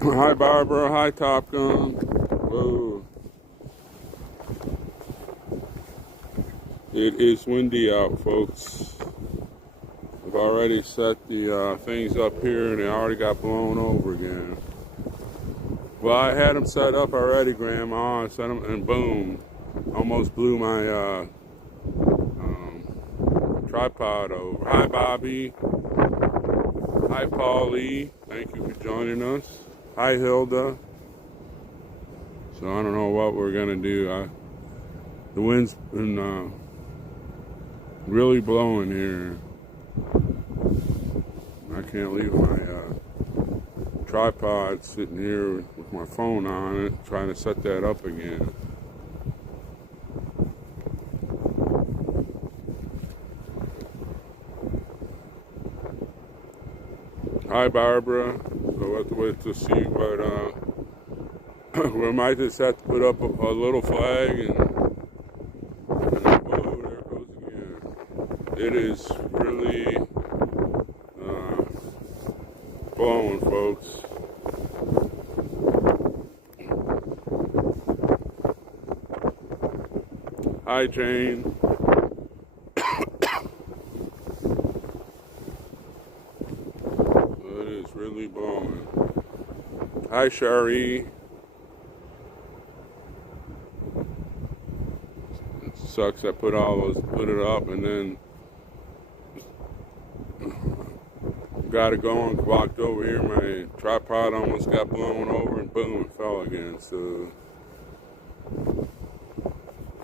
Hi, Barbara. Hi, Top Gun. Whoa. It is windy out, folks. I've already set the things up here, and they already got blown over again. Well, I had them set up already, Grandma. I set them, and boom, almost blew my tripod over. Hi, Bobby. Hi, Paulie. Thank you for joining us. Hi, Hilda. So I don't know what we're gonna do. The wind's been really blowing here. I can't leave my tripod sitting here with my phone on it, trying to set that up again. Hi, Barbara. So we'll have to wait to see what, we might just have to put up a little flag and oh, there it goes again. It is really blowing, folks. Hi, Jane. It is really blowing. Hi, Shari. It sucks. I put it up, and then got it going, walked over here, my tripod almost got blown over, and boom, it fell again. So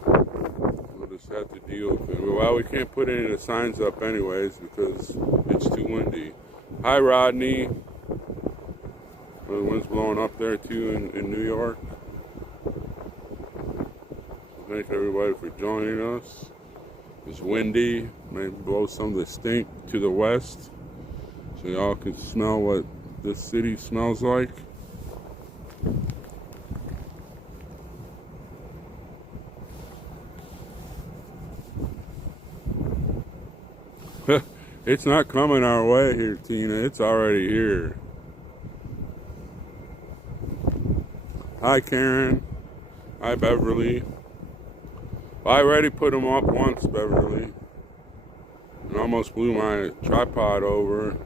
we'll just have to deal with it. Well, we can't put any of the signs up anyways because it's too windy. Hi, Rodney. The wind's blowing up there too in New York. Thank everybody for joining us. It's windy, maybe blow some of the stink to the west, so y'all can smell what this city smells like. It's not coming our way here, Tina. It's already here. Hi, Karen. Hi, Beverly. I already put them up once, Beverly, and almost blew my tripod over.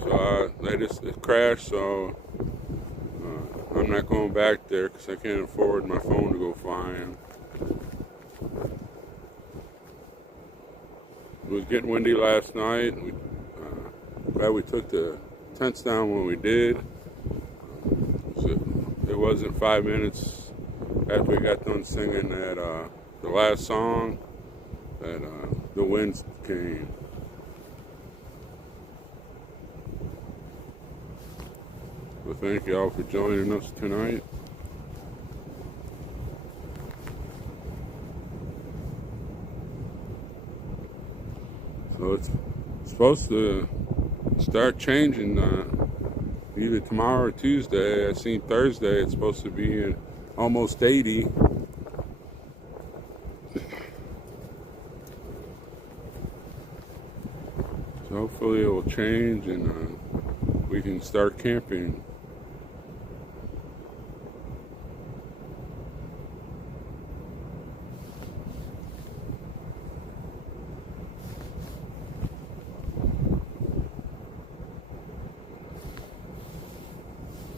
So it crashed, so I'm not going back there because I can't afford my phone to go flying. It was getting windy last night. Glad we took the tents down when we did. So it wasn't 5 minutes after we got done singing that the last song that the winds came. So thank y'all for joining us tonight. So it's supposed to start changing either tomorrow or Tuesday. I seen Thursday it's supposed to be almost 80. So hopefully it will change and we can start camping.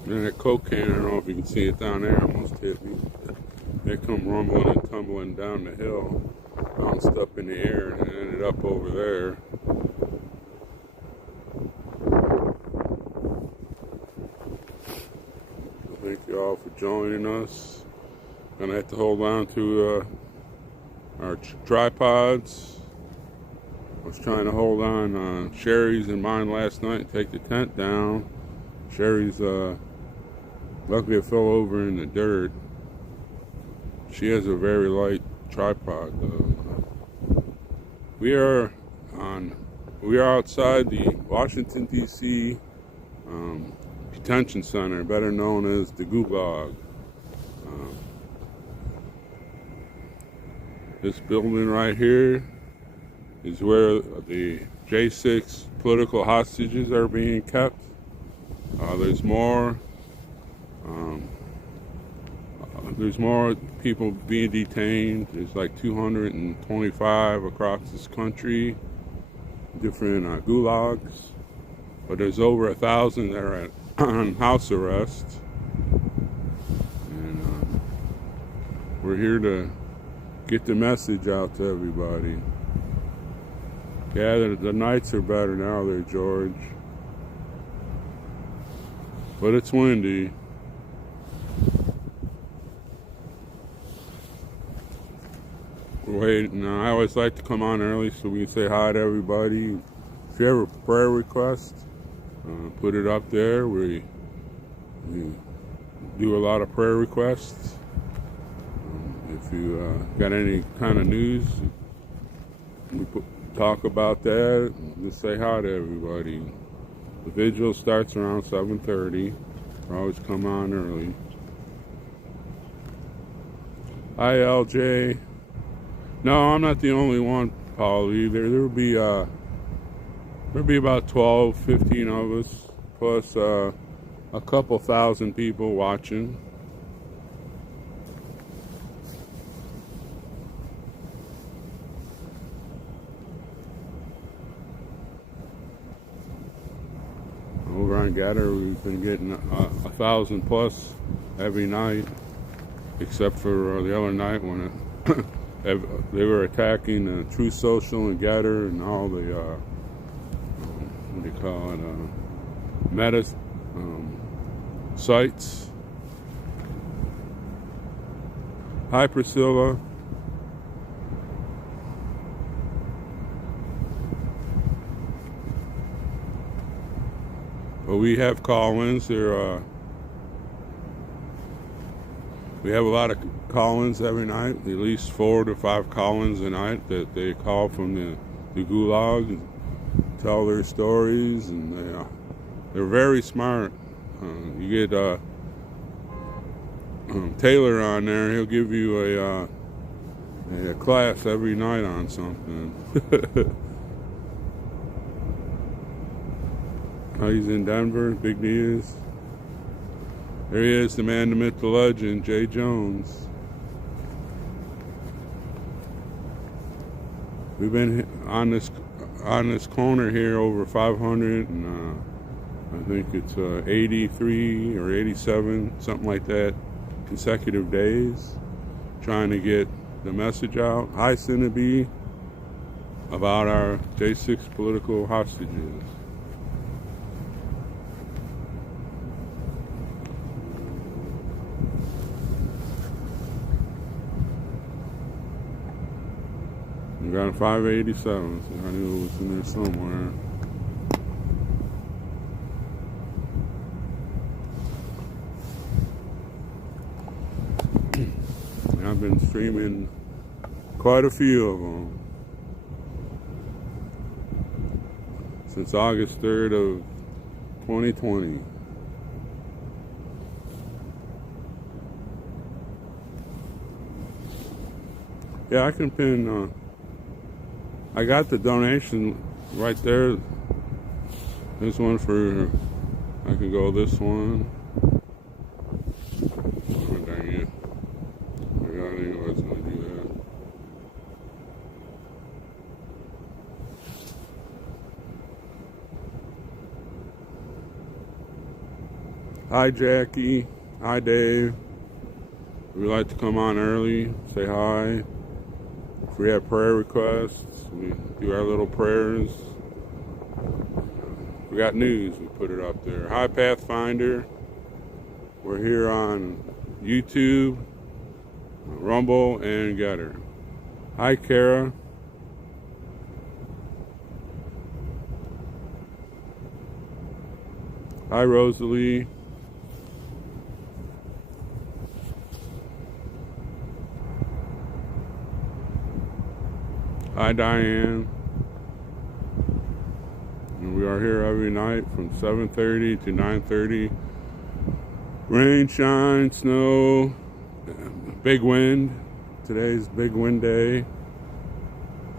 And that Coke can, I don't know if you can see it down there, almost hit me. They come rumbling and tumbling down the hill, bounced up in the air and ended up over there. So thank you all for joining us. Gonna have to hold on to our tripods. I was trying to hold on Sherry's and mine last night and take the tent down. Sherry's luckily it fell over in the dirt. She has a very light tripod though. We are outside the Washington D.C. Detention Center, better known as the Gulag. This building right here is where the J6 political hostages are being kept. There's more people being detained. There's like 225 across this country, different gulags. But there's over 1,000 that are on house arrest. And we're here to get the message out to everybody. Yeah, the nights are better now there, George. But it's windy. We're waiting. I always like to come on early so we can say hi to everybody. If you have a prayer request, put it up there. We do a lot of prayer requests. If you got any kind of news, we talk about that. Just say hi to everybody. The vigil starts around 7:30. We always come on early. Hi, LJ. No, I'm not the only one, Paul. Either there'll be about 12, 15 of us, plus a couple thousand people watching. Over on Gatter, we've been getting 1,000 plus every night, except for the other night when they were attacking Truth Social and Gatter and all the what do you call it, meta sites. Hi, Priscilla. But we have call-ins. We have a lot of call-ins every night, at least 4 to 5 call-ins a night that they call from the gulag and tell their stories, and they're very smart. You get Taylor on there; he'll give you a class every night on something. He's in Denver. Big news. There he is, the man, the myth, the legend, Jay Jones. We've been on this corner here over 500, and I think it's 83 or 87, something like that, consecutive days, trying to get the message out. Hi, Cinnaby, about our J6 political hostages. We got a 587, so I knew it was in there somewhere. And I've been streaming quite a few of them since August 3rd of 2020. Yeah, I can pin. I got the donation right there. This one for, I can go this one. Oh, dang it. I knew I was going to do that. Hi, Jackie. Hi, Dave. We like to come on early, say hi. If we have prayer requests, we do our little prayers. If we got news, we put it up there. Hi, Pathfinder. We're here on YouTube, Rumble, and Getter. Hi, Kara. Hi, Rosalie. Hi, Diane. And we are here every night from 7:30 to 9:30. Rain, shine, snow, big wind. Today's big wind day.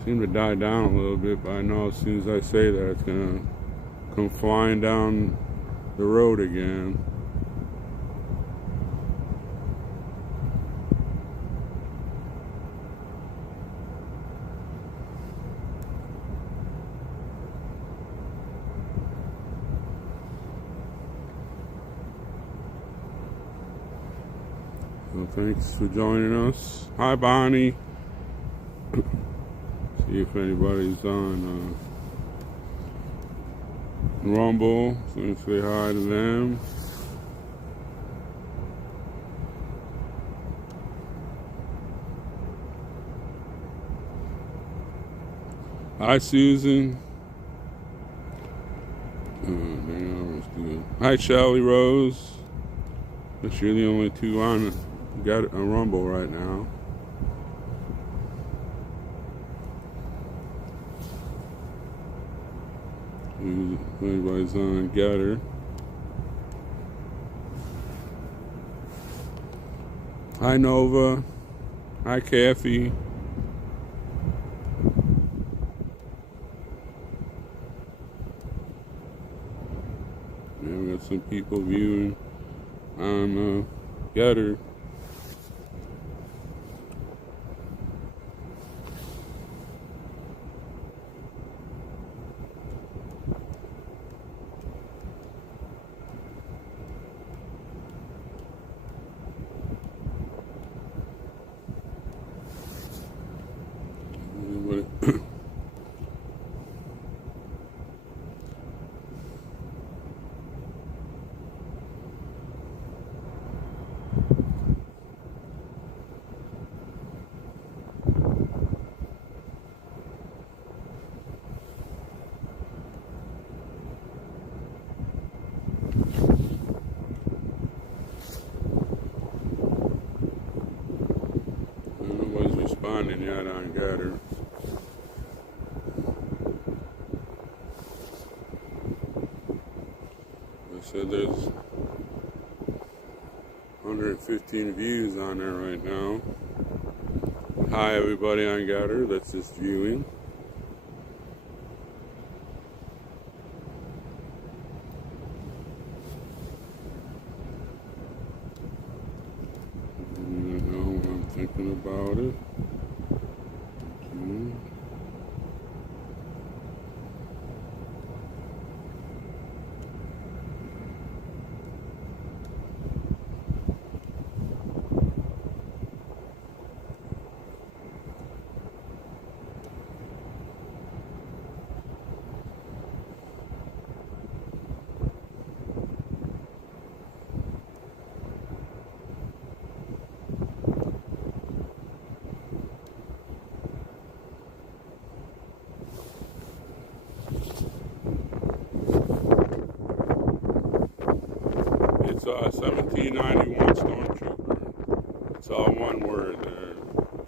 Seemed to die down a little bit, but I know as soon as I say that, it's gonna come flying down the road again. So thanks for joining us. Hi, Bonnie. See if anybody's on Rumble. So let me say hi to them. Hi, Susan. Hi, Shelly Rose. Guess you're the only two on got a Rumble right now. Everybody's on Getter. Hi, Nova. Hi, Kathy. Yeah, we got some people viewing on Getter. Nobody's responding yet on Getter. I said there's 115 views on there right now. Hi, everybody on Getter that's just viewing. I'm thinking about it. It's 1791 Stormtrooper. It's all one word there.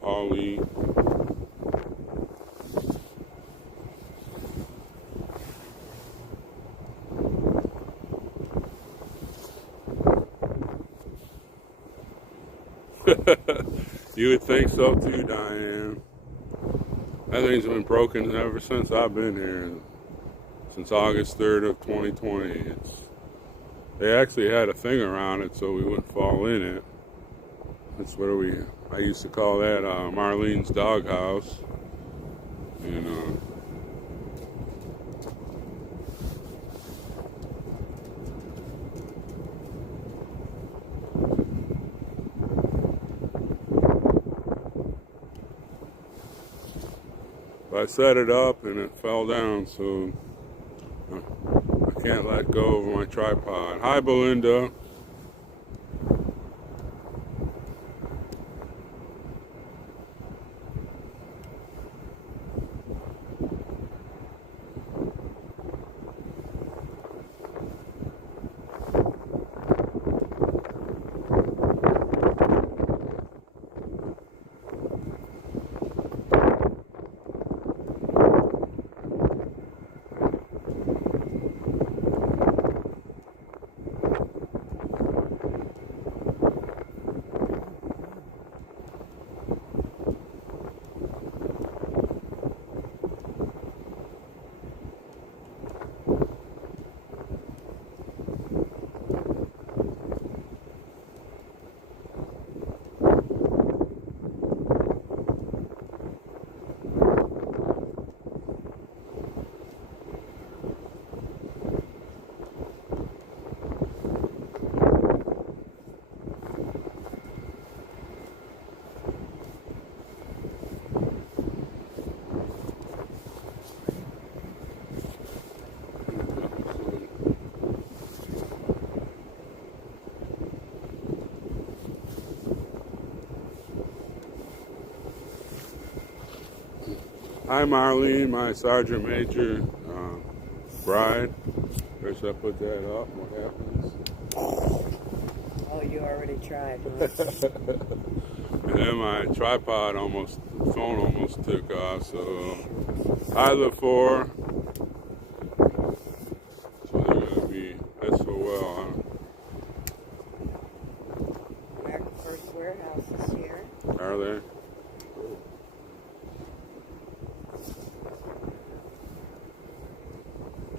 Paulie. You would think so too, Diane. That thing's been broken ever since I've been here. Since August 3rd of 2020. They actually had a thing around it so we wouldn't fall in it. That's where I used to call that Marlene's doghouse. And I set it up and it fell down, so I can't let go of my tripod. Hi, Belinda. Hi, Marlene, my Sergeant Major bride. First I put that up. What happens? Oh, you already tried, huh? And then my tripod phone almost took off. So I look for. So they're gonna be SOL. American First Warehouse is here. Are they?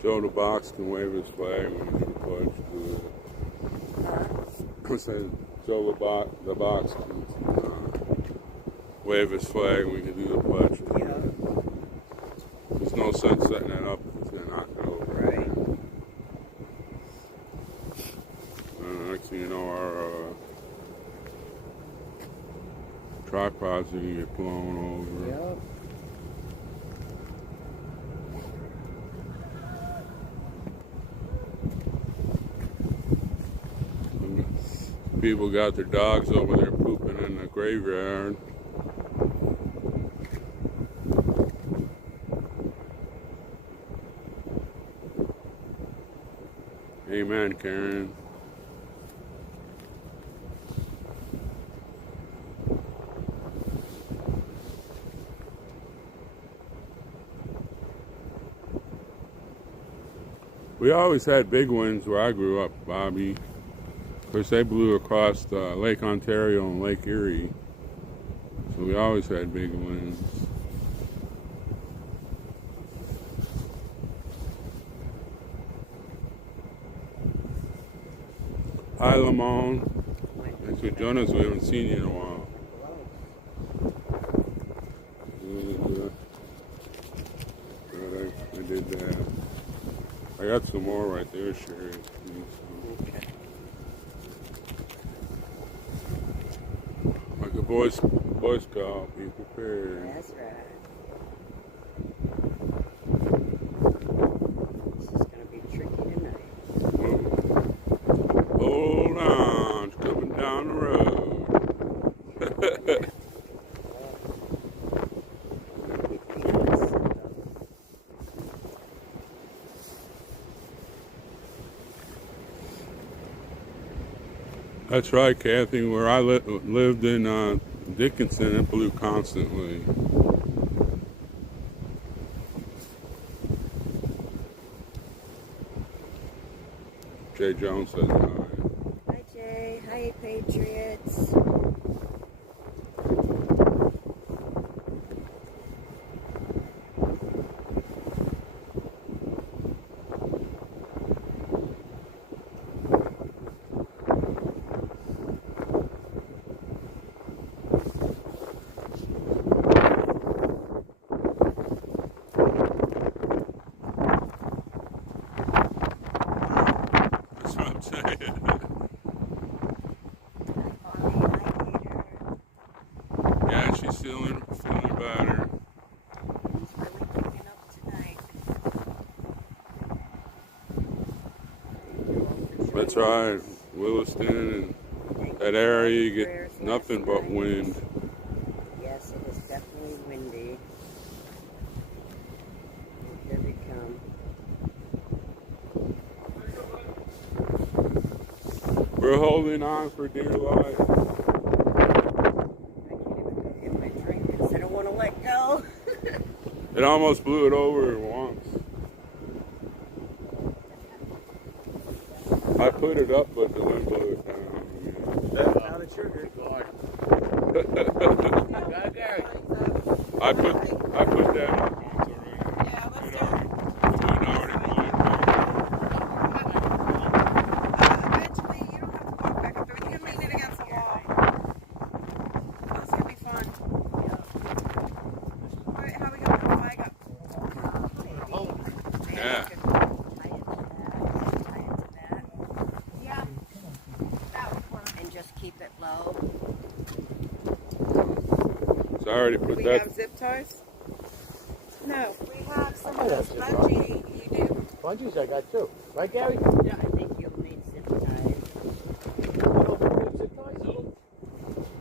Joe the Box can wave his flag when he do the pledge to it. I said Joe the Box can wave his flag when he can do the pledge. Yeah. There's no sense setting that up if it's going to knock it over. Right. Next thing you know, our tripods are going to get blown over. Yep. People got their dogs over there pooping in the graveyard. Amen, Karen. We always had big winds where I grew up, Bobby. Of course, they blew across Lake Ontario and Lake Erie, so we always had big winds. Hi, Lamone. Thanks for joining us. We haven't seen you in a while. I did that. I got some more right there, Sherry. Like a Boy Scout, be prepared. That's right. This is going to be tricky tonight. Hold on, it's coming down the road. That's right, Kathy. Where I lived in Dickinson, it blew constantly. Jay Jones says hi. Hi, Jay. Hi, Patriots. Yeah, she's feeling better. He's really picking up tonight. That's right, Williston and that area, you get nothing but wind. Yes, it is definitely windy. Here we come. We're holding on for dear life. I don't want to let go. It almost blew it over once. I put it up, but the wind blew it down. That's not a sugar. I put that up once already. Yeah, let's do it. The wind already blew it down. Eventually, you don't have to walk back up there. We can lean it against the wall. This could be fun. All right, how we gonna put the flag up? Yeah. Yeah. That would work. And just keep it low. So I already Do put we that. have zip ties? No. We have some Oh, of those that's spongy. You do? Sponges I got too. Right, Gary? Yeah, I think you'll need zip ties.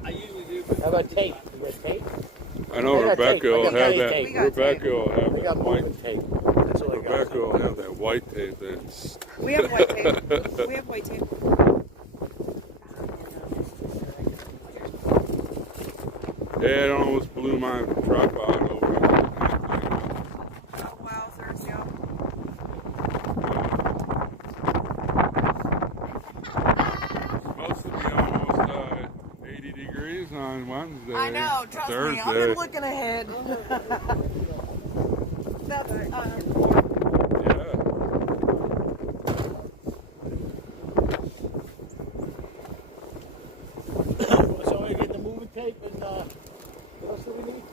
I usually do. How about tape? You got tape? I I know I got Rebecca tape. I will got have tape. that. We got Rebecca will have I that got white. moving tape. That's all I got. Rebecca will have that white tape. That's. We have white tape. We have white tape. Yeah, it almost blew my tripod over. Oh, wowzers, yeah. Supposed to be almost 80 degrees on Wednesday. I know, trust Thursday. me, I've been looking ahead. That's, Yeah. So I get the moving tape and what else do we need?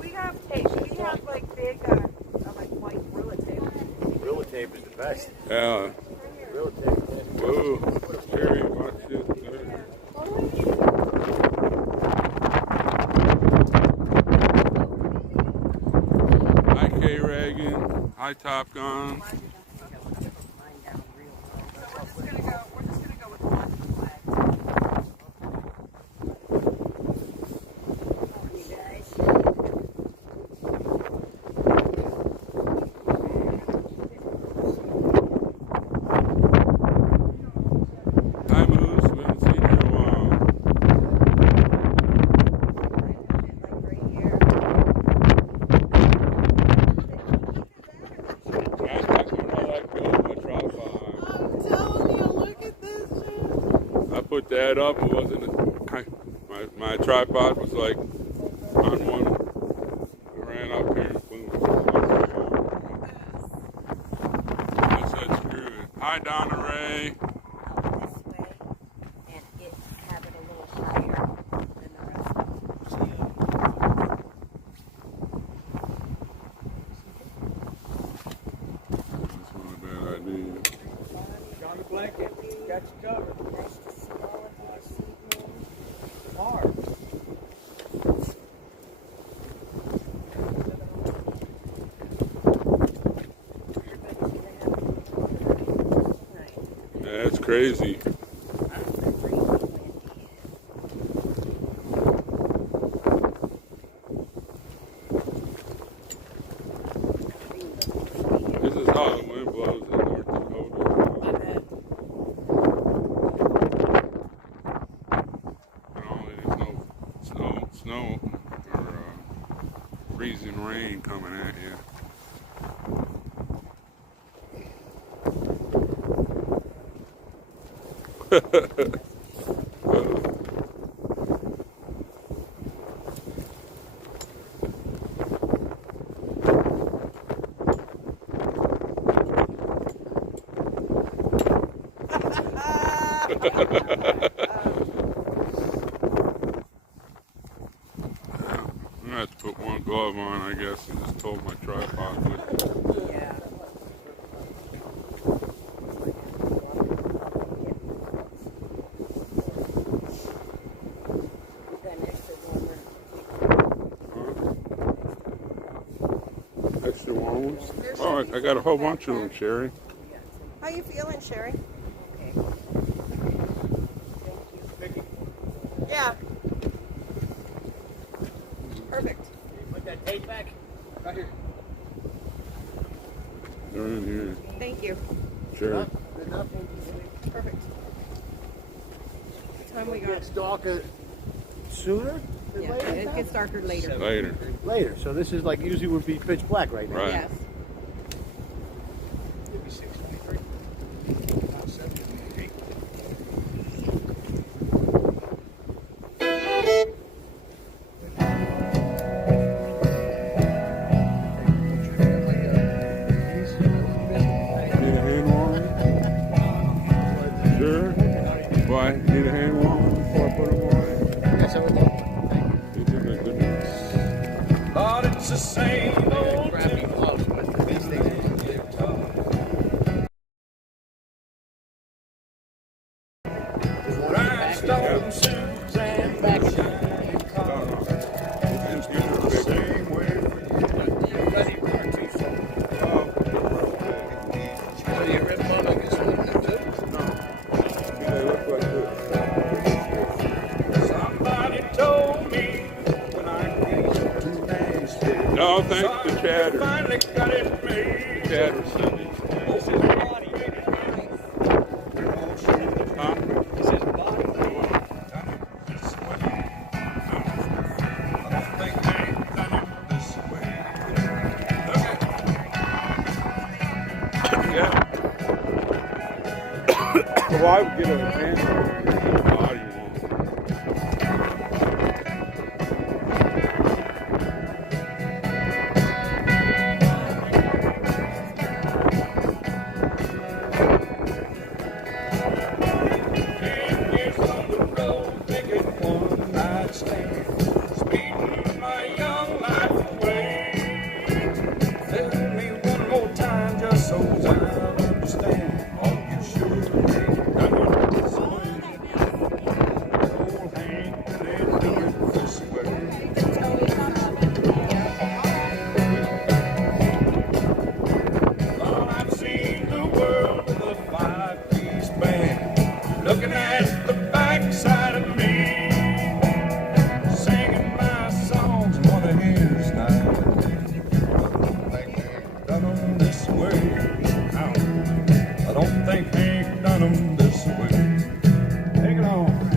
we have tape. We have like big, like white Gorilla tape. Gorilla tape is the best. Yeah. Gorilla tape. Yeah. Whoa. Sherry, watch this. There. Hi, K-Reagan. Hi, Top Gun. So we're just gonna go with the one flag. Hi, Moose. We haven't seen you in a while. I'm not gonna let go of my tripod. I'm telling you, look at this shit. I put that up. It wasn't. My tripod was like on one. I ran up here and boom. I said screw it. Hi, Donna Ray. This way and have it a little higher than the rest of them. That's not a bad idea. John the blanket. Got you covered. Nice to see all of you this evening. Hard. Everybody's gonna have a good night. That's crazy. This is how the wind blows in North Dakota. And only there's no snow or freezing rain coming at you. I'm gonna have to put one glove on, I guess, and just hold my tripod with. Yeah. Extra warm ones? Oh, I got a whole bunch of them, Sherry. How you feeling, Sherry? Okay. Yeah. Perfect. Put that tape back. Right here. They're in here. Thank you. Sherry. Good enough. Perfect. What time we It got? gets darker sooner than Yeah, later? it gets darker later. Later. Later. So this is like usually would be pitch black right now. Right. Yes. Maybe 6:23. About 7:23. Need a hand warmer? Sure. Why? Need a hand warmer before I put them on? Yes, I would think. You did a good mix. Lord, it's the same old Crappy gloves, but these things. rhinestone shoes and shining cars. It's good to pick. Same way you're ready for two souls. So you rip them on like this one too? They look like this. Somebody told me when I reached No, thanks to Chatter. Finally got it made. Chatter sent these. This is body. Huh? This is body. I don't think they ain't done it this way. Yeah. Well, I would get a answer on the body one. Looking at the backside of me, singing my songs, what it is now. I don't think they've done them this way. No, I don't think they've done them this way. Take it on.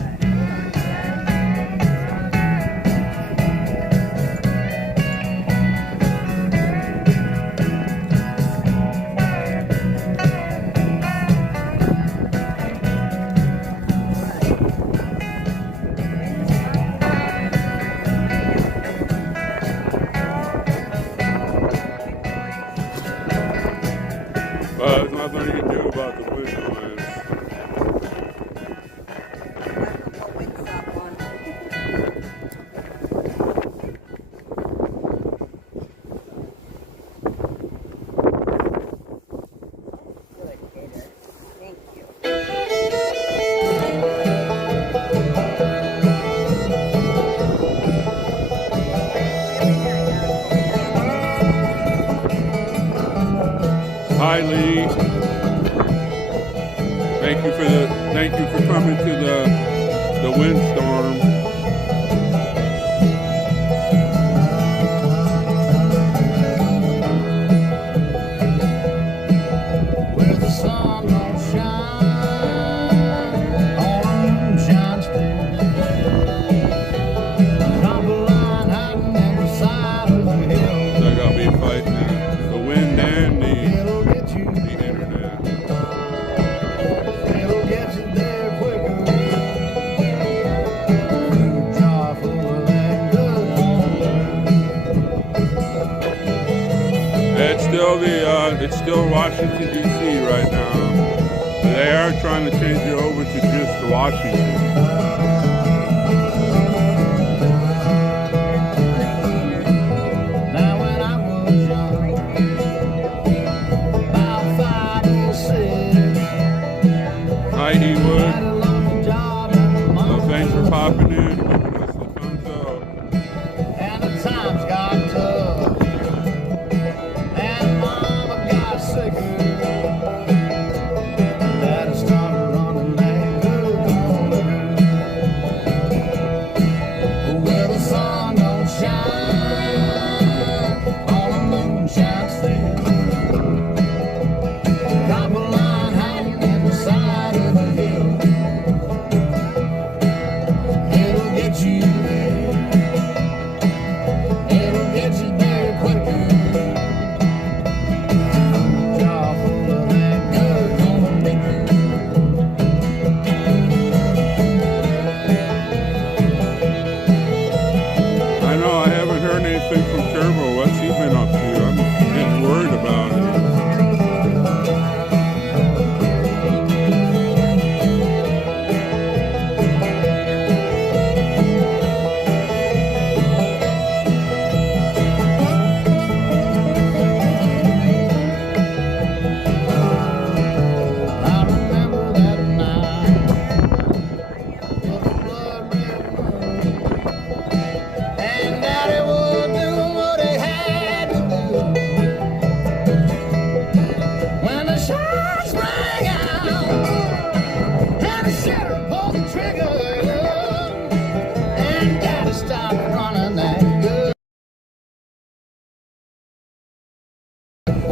There's nothing you can do about the wind noise. Good, Gator. Thank you. Hi, Lee. Thank you for coming to the windstorm. Where the sun don't shine, all the moon shines through. Top of the line hiding every side of the hill. So I gotta be fighting the wind and It'll get you, the internet. it'll get you there quicker. Food jar full of that good morning. It's still Washington D.C. right now. They are trying to change it over to just Washington. Now when I was young, about 5 or 6, Hi, I Ewood. had a long job at the Well, thanks for mall. popping in. Giving us the thumbs up. And the times got tough, and Mama got sicker. Daddy started running that good corn liquor.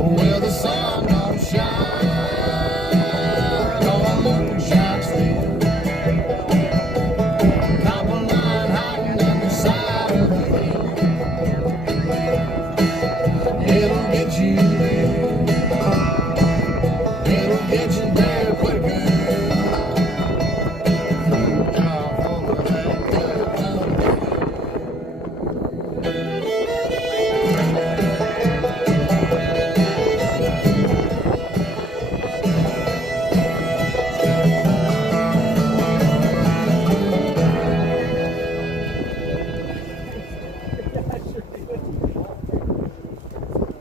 where the sun don't shine, or the moon shines through. Copper line hiding on the side of the hill. It'll get you there. It'll get you there quicker.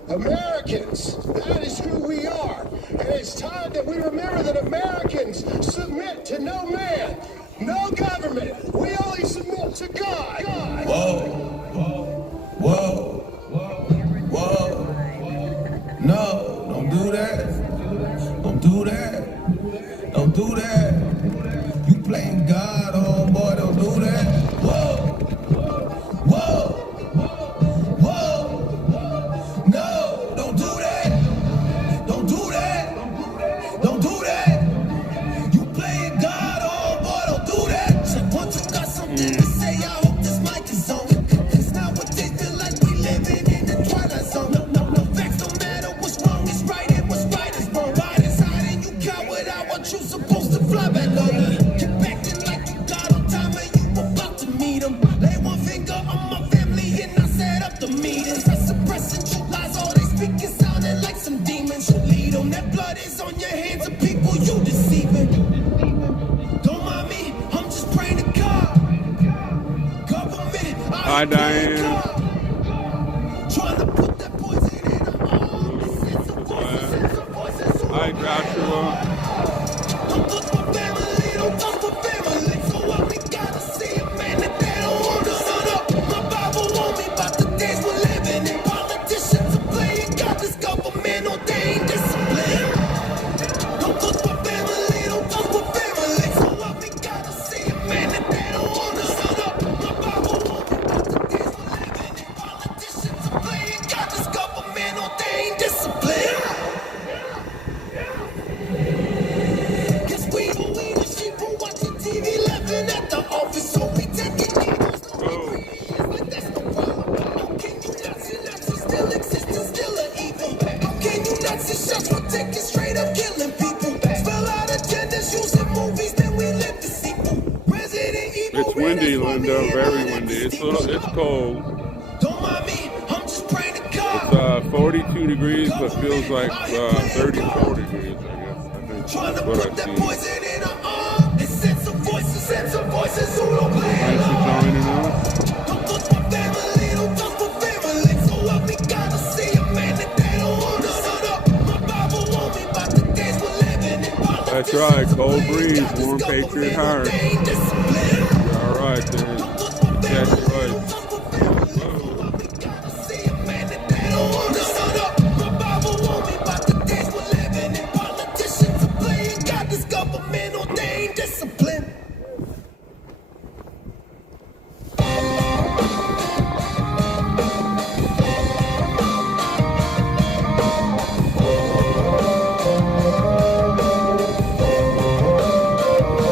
Americans, that is who we are. And it's time that we remember that Americans submit to no man, no government. We only submit to God. Whoa, whoa, whoa. No, don't do that. Don't do that. Don't do that. You playing God, homeboy, don't do that. Whoa, whoa. No, don't do that. Don't do that. Don't do that. You playing God, homeboy, don't do that. So once you got something to say, I hope this mic is on. Cause nowadays feel like we living in the twilight zone. No facts don't matter. What's wrong is right and what's right is wrong. Right is hot and you coward. I want you supposed to fly back on me. Keep acting like you got on time and you about to meet them. Lay one finger on my family and I set up the meetings. I suppressing true lies, all they speak is sounding like some demons. You lead them, that blood is on your hands of people you deceiving. Don't mind me, I'm just praying to God. Government, Hi, Diane. trying to put that poison in her arm. Hi, Joshua. Don't touch my family, don't touch my family. So what we gotta see a man that they don't want to shut up. My Bible warned me about the days we're living in. Politicians are playing God, this government ordained discipline. Don't touch my family, don't touch my family. So what we gotta see a man that they don't want to shut up. My Bible warned me about the days we're living in. Politicians are playing God, this government ordained discipline. Guess we the sheep who watching TV, laughing at the office, so we taking needles. Like that's no problem. How can you not see Nazis still exist and still are evil? How can you not see shots for taking straight up killing people? Spell out agendas using movies, then we live the sequel. Resident Evil. It's windy, Linda. Very windy. It's cold. Don't mind me, I'm just praying to God. It's 42 degrees, but feels like 34 degrees, I guess. I think Trying that's to what put I've that seen. poison in her arm. And send some voices who don't play Thanks for joining us. Don't touch my family, don't touch my family. So what we gotta see a man that they don't want to shut up. My Bible warned me about the days we're living in. That's right, cold breeze, warm Patriot heart. Discipline. You're all right there. Don't touch my That's family, right. don't touch my family. So what we gotta see a man that they don't want to shut up. My Bible warned me about the days we're living in. Politicians are playing God, this government ordained discipline.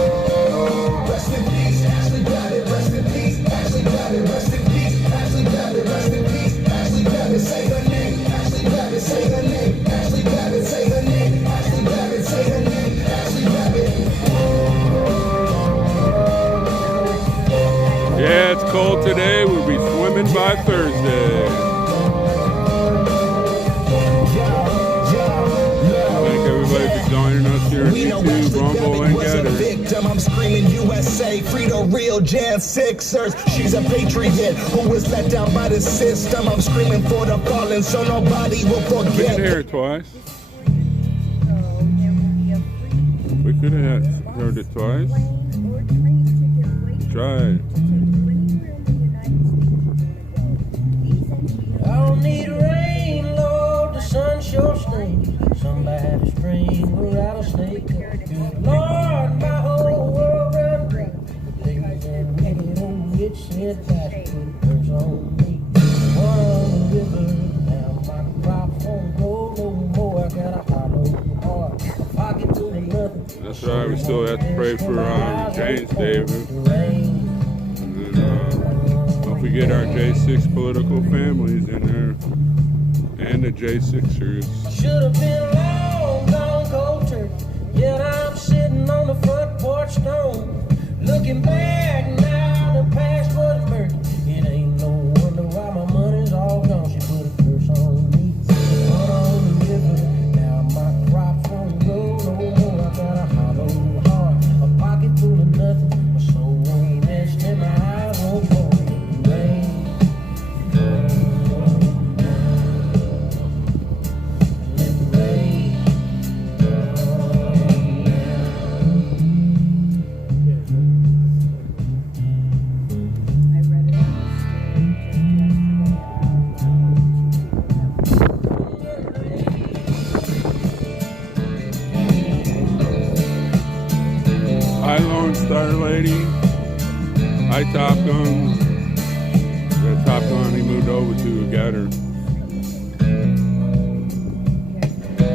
Rest in peace, Ashley Babbitt. Rest in peace, Ashley Babbitt. Rest in peace, Ashley Babbitt. Rest in peace, Ashley Babbitt. Say her name, Ashley Babbitt. Say her name, Ashley Babbitt. Say her name, Ashley Babbitt. Say her name, Ashley Babbitt. Yeah, it's cold today. We'll be swimming by Thursday. Thank everybody for joining us here at We know YouTube, Ashley Rumble, Babbitt and was a Getter. victim. I'm screaming USA, free the real Jan Sixers. She's a patriot who was let down by the system. I'm screaming for the fallen so nobody will We forget. can hear it twice. So there will be a free We could have heard it twice. plane or train ticket waiting Try it. to take you anywhere in the United States you want to go. These NGOs I don't need rain, Lord, the sun sure stays. Somebody string a rattlesnake. Lord, my whole world run dry. Things that wicked old witch said that put curse on me. One on the river, now my crop won't grow no more. That's right. We still have to pray for James David. And then hope we get our J6 political families in there. And the J6ers. Should have been long gone cold turkey. Yet I'm sitting on the front porch stone. Looking back now, the past was murky. It ain't no wonder why my money's all gone. She put a curse on me. Run on the river. Now my crops won't grow no more. I got a hollow heart, a pocket full of nothing. My soul won't rest and my eyes won't fall. Rain, Hi, Lone Star Lady. Hi, Top Gun. That Top Gun he moved over to Gator.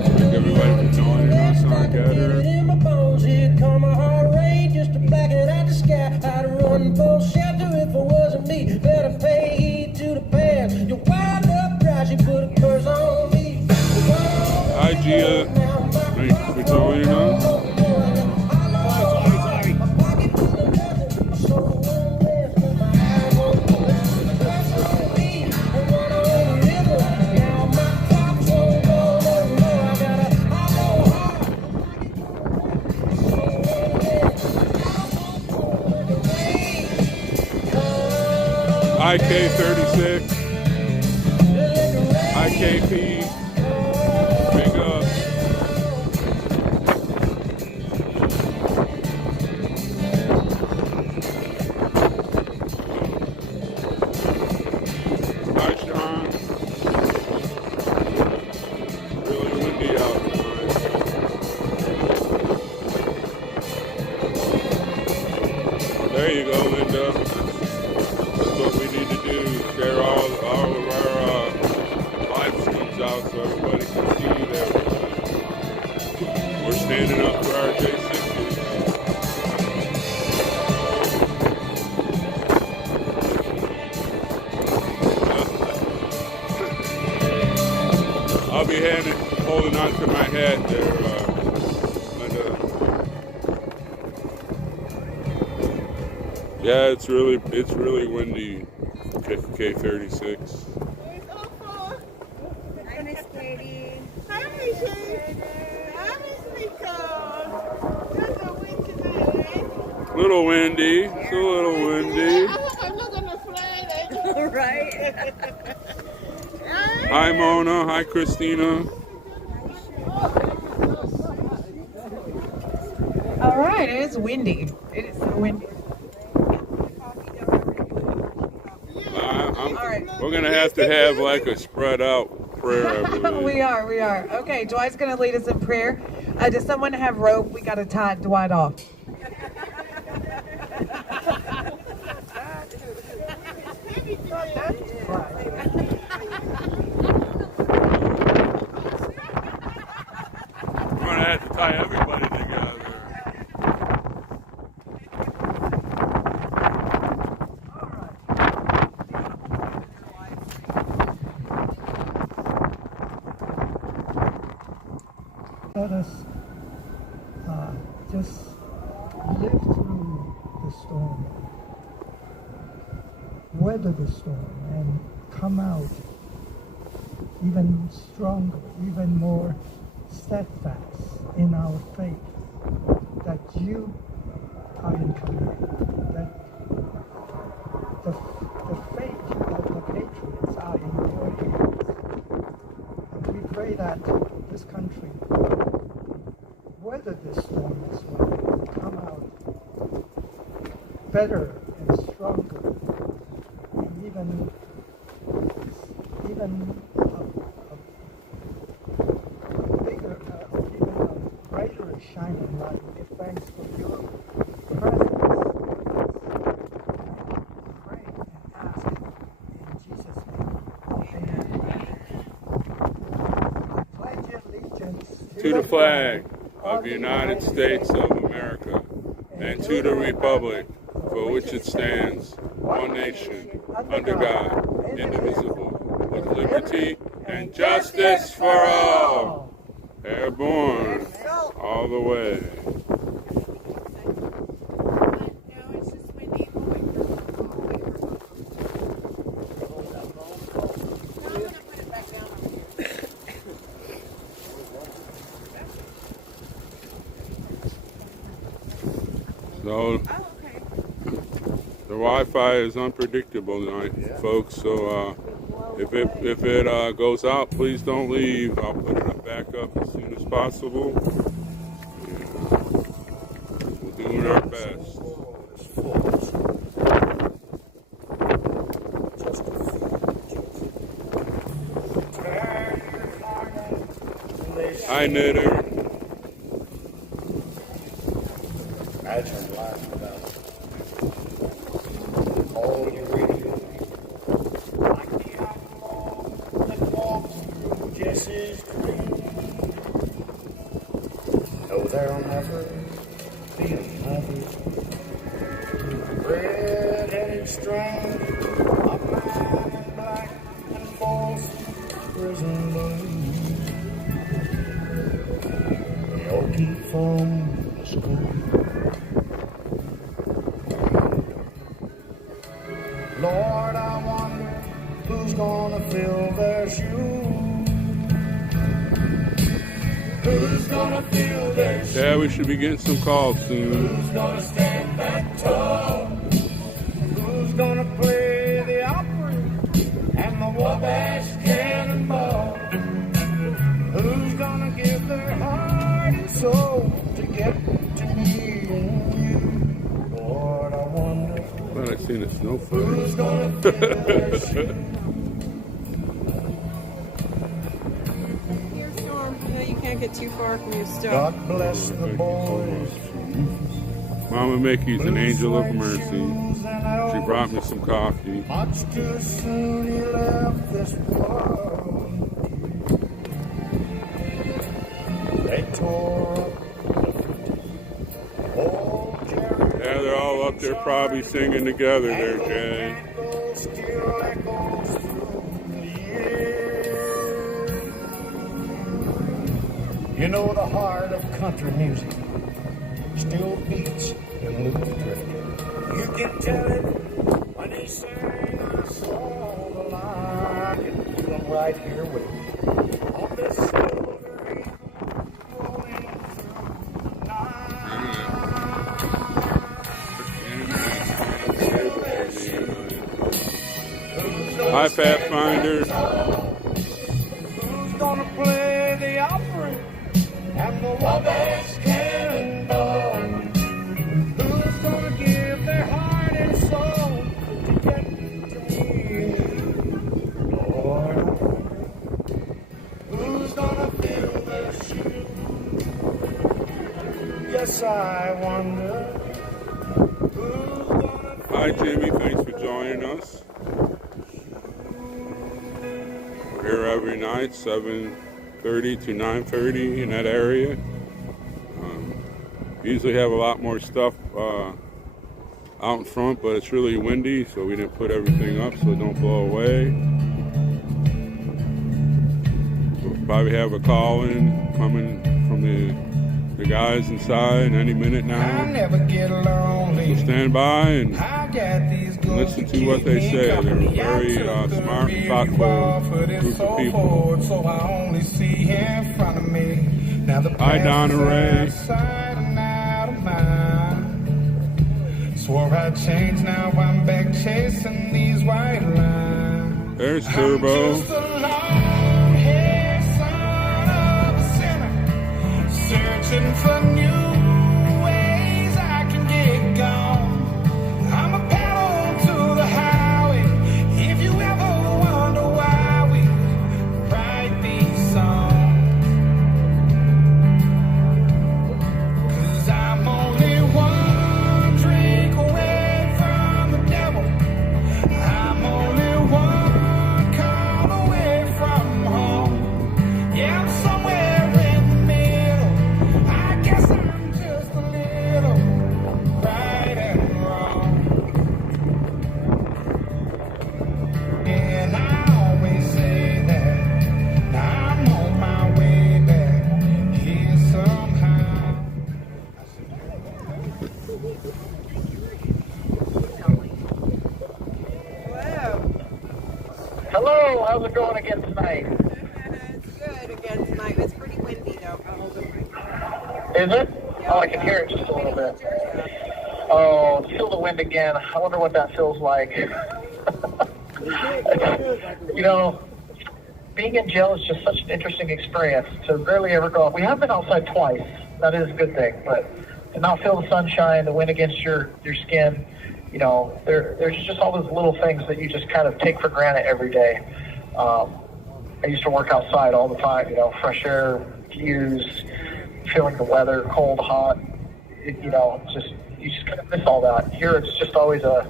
Thank everybody for joining us on Gator. in my bones, here come my heart rate, just to blacken out the sky. I'd run for shelter if it wasn't me. Better pay heed to the past. You wind up dry, she put a curse on me. Hi, Gia. Thank you for joining us. IK36, IKP, big up. Hi, Sean. Really windy out tonight. There you go, Linda. That's what we need to do, share all of our live streams out so everybody can see that we're standing up for our J6s. I'll be holding on to my hat there, Linda. Yeah, it's really windy. K36. Hi, Miss Katie. Hi, Miss Katie. Hi, Miss Nico. Just a wind today. Little windy. It's a little windy. I'm not gonna fly. Right. Hi, Mona. Hi, Christina. All right, it's windy. It is so windy. We're going to have like a spread out prayer, I believe. we are. Okay, Dwight's going to lead us in prayer. Does someone have rope? We got to tie Dwight off. We're going to have to tie everybody together. Let us just live through the storm, weather the storm, and come out even stronger, even more steadfast in our faith that you are in command, that the fate of the patriots are in your hands. And we pray that this country weather this storm as well, come out better and stronger, and even bigger, even a brighter shining light. Give thanks for your presence. Pray and ask in Jesus' name. Amen. I pledge allegiance To the flag of the United States of America, and to the republic for which it stands, one nation, under God, indivisible, with liberty and justice for all. Airborne, all the way. So the Wi-Fi is unpredictable tonight, folks. So if it goes out, please don't leave. I'll put it back up as soon as possible. We're doing our best. Hi, Knitter. Imagine life without all your radio. Like the outlaw that walks through Jesse's dream. No, there'll never be another red-headed strain of man in black and false prison blues. They'll keep from the school. Lord, I wonder who's gonna fill their shoes. Who's gonna fill their shoes? Yeah, we should be getting some calls soon. Who's gonna stand back tall? Who's gonna play the opera and the Wabash Cannonball? Who's gonna give their heart and soul to get to me and you? Lord, I wonder. Glad I seen a snowflake. Who's gonna fill their shoes? Here, Storm. No, you can't get too far from your stuff. God bless the boys. Mama Mickey's an angel of mercy. She brought me some coffee. Much too soon he left this world. They tore up old Jerry. Yeah, they're all up there probably singing together there, Jay. Still echoes through the years. You know the heart of country music still beats in Luke Drifter. You can tell it when he sang I saw the light. I can feel him right here with me on this silver eagle rolling through the night. Hi, Pathfinder. Who's gonna play the opera and the Wabash Cannonball? Who's gonna give their heart and soul to get to me? Lord, who's gonna fill their shoes? Yes, I wonder who's gonna. Hi, Jimmy. Thanks for joining us. We're here every night, 7:30 to 9:30 in that area. We usually have a lot more stuff out in front, but it's really windy, so we didn't put everything up so it don't blow away. We'll probably have a call in coming from the guys inside any minute I now. never get lonely. So stand by and I got these girls listen to what they say. They're very smart and thoughtful group of people. So I only see in front of me. Now the Hi, Donna Ray. Swore I'd change, now I'm back chasing these white lines. There's Turbo. I'm just a long-haired son of a sinner, searching for new ways I can get gone. I'm a pedal to the highway. If you ever wonder why we write these songs, 'cause I'm only one drink away from the devil. I'm only one call away Is it? Oh, I can hear it just a little bit. Oh, feel the wind again. I wonder what that feels like. You know, being in jail is just such an interesting experience to rarely ever go. We have been outside twice. That is a good thing. But to not feel the sunshine, the wind against your skin, you know, there's just all those little things that you just kind of take for granted every day. I used to work outside all the time, you know, fresh air, views, feeling the weather, cold, hot, you know, you just kind of miss all that. Here it's just always a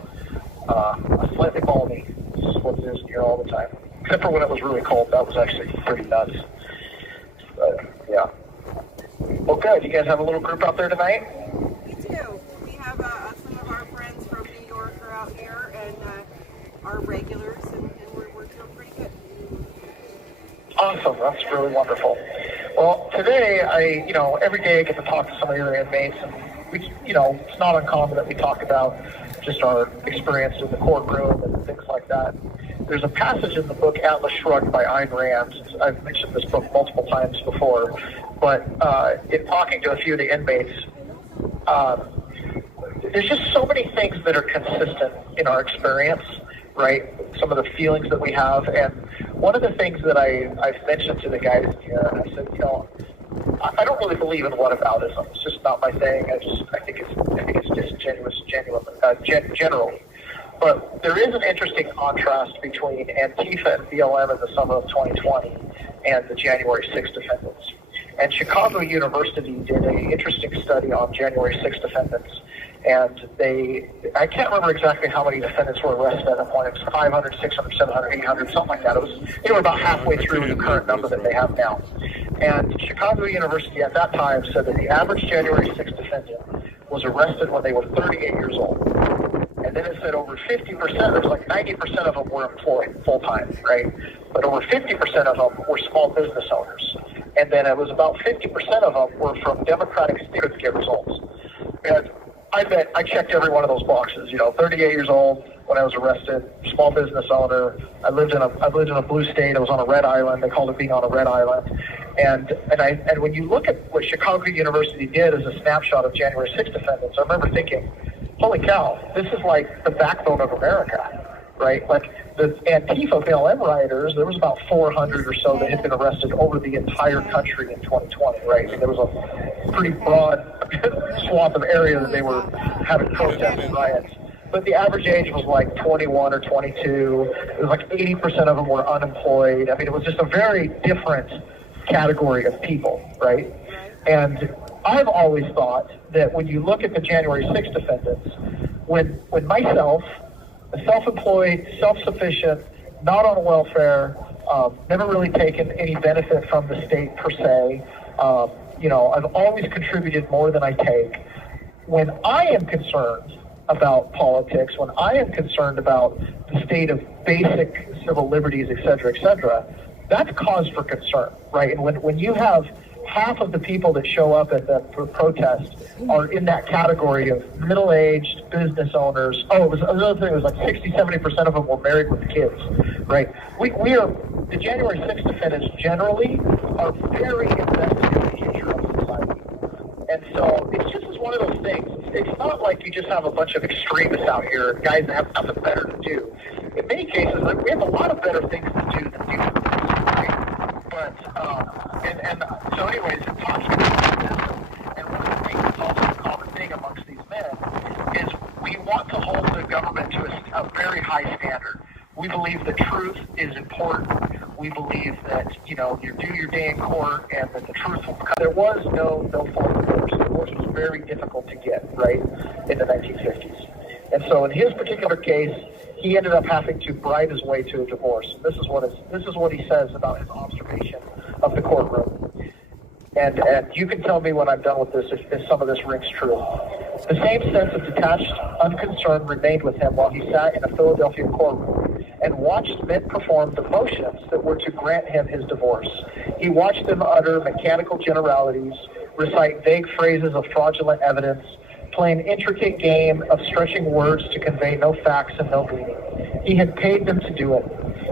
slightly balmy. This is what it is here all the time. Except for when it was really cold. That was actually pretty nuts. But, yeah. Well, good. You guys have a little group out there tonight? We do. We have some of our friends from New York are out here and our regulars, and we're doing pretty good. Awesome. That's really wonderful. Well, today, every day I get to talk to some of the other inmates, and it's not uncommon that we talk about just our experience in the courtroom and things like that. There's a passage in the book Atlas Shrugged by Ayn Rand. I've mentioned this book multiple times before, but in talking to a few of the inmates, there's just so many things that are consistent in our experience, right? Some of the feelings that we have, and one of the things that I've mentioned to the guys here, I said, I don't really believe in whataboutism. It's just not my thing. I think it's disingenuous, generally. But there is an interesting contrast between Antifa and BLM in the summer of 2020 and the January 6th defendants. And Chicago University did an interesting study on January 6th defendants. And I can't remember exactly how many defendants were arrested at that point. It was 500, 600, 700, 800, something like that. It was, about halfway through the current number that they have now. And Chicago University at that time said that the average January 6th defendant was arrested when they were 38 years old. And then it said over 50%, there was like 90% of them were employed full-time, right? But over 50% of them were small business owners. And then it was about 50% of them were from Democratic certificate results. And I bet I checked every one of those boxes. 38 years old when I was arrested, small business owner. I lived in a blue state. I was on a red island. They called it being on a red island. And when you look at what Chicago University did as a snapshot of January 6th defendants, I remember thinking, holy cow, this is like the backbone of America, right? Like the Antifa BLM rioters, there was about 400 or so that had been arrested over the entire country in 2020, right? So there was a pretty broad swath of area that they were having protests and riots. But the average age was like 21 or 22. It was like 80% of them were unemployed. I mean, it was just a very different category of people, right? And I've always thought that when you look at the January 6th defendants, when myself, a self-employed, self-sufficient, not on welfare, never really taken any benefit from the state per se, I've always contributed more than I take. When I am concerned about politics, when I am concerned about the state of basic civil liberties, et cetera, that's cause for concern, right? And when you have half of the people that show up at the protest are in that category of middle-aged business owners. Oh, it was another thing. It was like 60-70% of them were married with kids, right? We are the January 6th defendants generally are very invested in the future of society, and so it's just one of those things. It's not like you just have a bunch of extremists out here, guys that have nothing better to do. In many cases, we have a lot of better things to do than do this, right? But so anyways, in talking about this, and one of the things that's also a common thing amongst these men is we want to hold the government to a very high standard. We believe the truth is important. We believe that, you do your day in court and that the truth will come. There was no full divorce. Divorce was very difficult to get, right, in the 1950s. And so in his particular case, he ended up having to bribe his way to a divorce. And this is what he says about his observation of the courtroom. And you can tell me when I'm done with this if some of this rings true. The same sense of detached unconcern remained with him while he sat in a Philadelphia courtroom and watched men perform the motions that were to grant him his divorce. He watched them utter mechanical generalities, recite vague phrases of fraudulent evidence, play an intricate game of stretching words to convey no facts and no meaning. He had paid them to do it.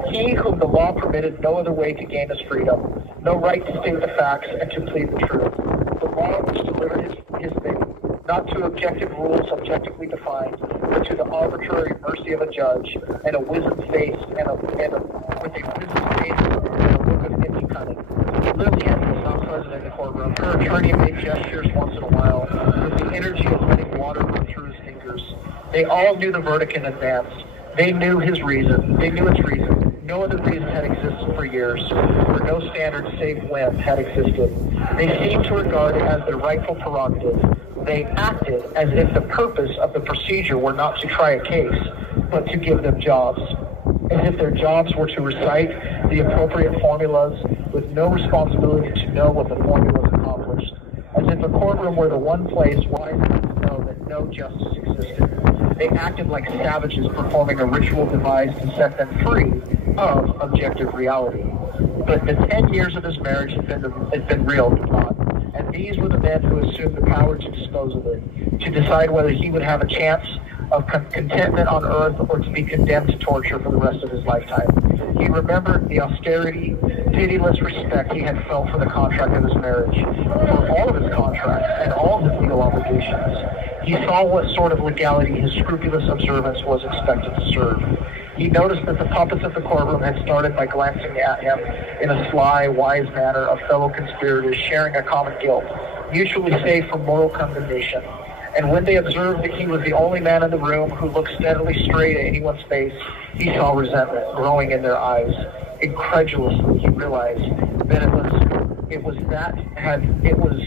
He whom the law permitted no other way to gain his freedom, no right to state the facts and to plead the truth. The law which delivered his thing, not to objective rules objectively defined, but to the arbitrary mercy of a judge, and a wizened face, with a wizened face and a look of empty cunning. Lily Ann was not present in the courtroom. Her attorney made gestures once in a while, with the energy of letting water run through his fingers. They all knew the verdict in advance. They knew his reason. They knew its reason. No other reason had existed for years, for no standard save when had existed. They seemed to regard it as their rightful prerogative. They acted as if the purpose of the procedure were not to try a case, but to give them jobs. As if their jobs were to recite the appropriate formulas with no responsibility to know what the formulas accomplished. As if a courtroom were the one place wise enough to know that no justice existed. They acted like savages performing a ritual devised to set them free of objective reality. But the 10 years of his marriage had been real to Todd, and these were the men who assumed the power to dispose of it, to decide whether he would have a chance of contentment on earth or to be condemned to torture for the rest of his lifetime. He remembered the austerity, pitiless respect he had felt for the contract of his marriage, for all of his contracts and all of his legal obligations. He saw what sort of legality his scrupulous observance was expected to serve. He noticed that the puppets of the courtroom had started by glancing at him in a sly, wise manner of fellow conspirators sharing a common guilt, mutually safe from moral condemnation. And when they observed that he was the only man in the room who looked steadily straight at anyone's face, he saw resentment growing in their eyes. Incredulously, he realized that it was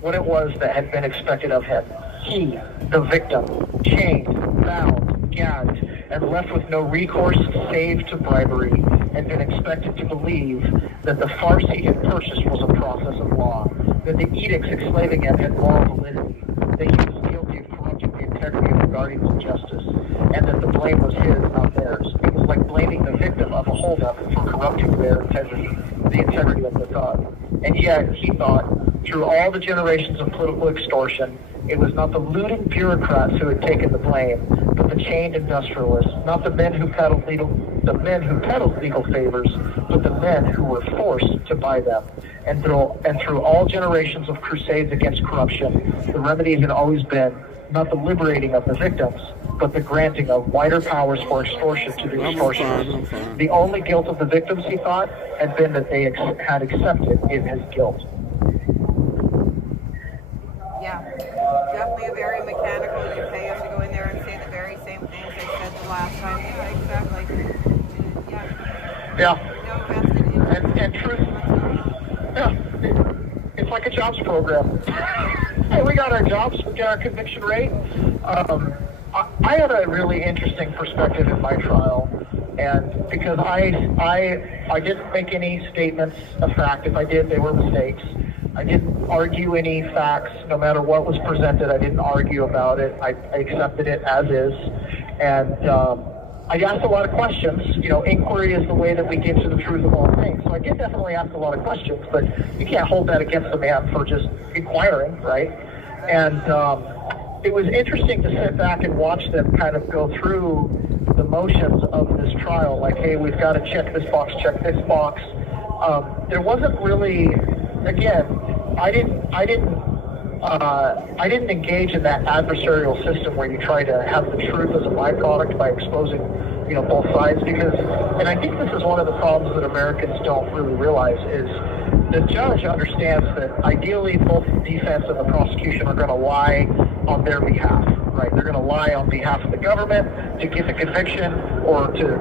what it was that had been expected of him. He, the victim, chained, bound, gagged, and left with no recourse save to bribery, had been expected to believe that the farce he had purchased was a process of law, that the edicts enslaving him had moral validity, that he was guilty of corrupting the integrity of the guardians of justice, and that the blame was his, not theirs. It was like blaming the victim of a holdup for corrupting their integrity, the integrity of the thought. And yet, he thought, through all the generations of political extortion, it was not the looting bureaucrats who had taken the blame, but the chained industrialists, not the men who peddled legal favors, but the men who were forced to buy them. And through all generations of crusades against corruption, the remedy had always been not the liberating of the victims, but the granting of wider powers for extortion to the extortioners. The only guilt of the victims, he thought, had been that they had accepted in his guilt. Yeah, definitely a very mechanical. You pay them to go in there and say the very same things they said the last time. Yeah, exactly. Yeah. No vested interest. And truth. Yeah. It's like a jobs program. Hey, we got our jobs. We got our conviction rate. I had a really interesting perspective in my trial, and because I didn't make any statements of fact. If I did, they were mistakes. I didn't argue any facts, no matter what was presented. I didn't argue about it. I accepted it as is. And I asked a lot of questions. You know, inquiry is the way that we get to the truth of all things. So I did definitely ask a lot of questions, but you can't hold that against the man for just inquiring, right? And it was interesting to sit back and watch them kind of go through the motions of this trial. Like, hey, we've got to check this box, There wasn't really... Again, I didn't engage in that adversarial system where you try to have the truth as a byproduct by exposing, both sides. Because, and I think this is one of the problems that Americans don't really realize is the judge understands that ideally both the defense and the prosecution are going to lie on their behalf, right? They're going to lie on behalf of the government to get the conviction, or to,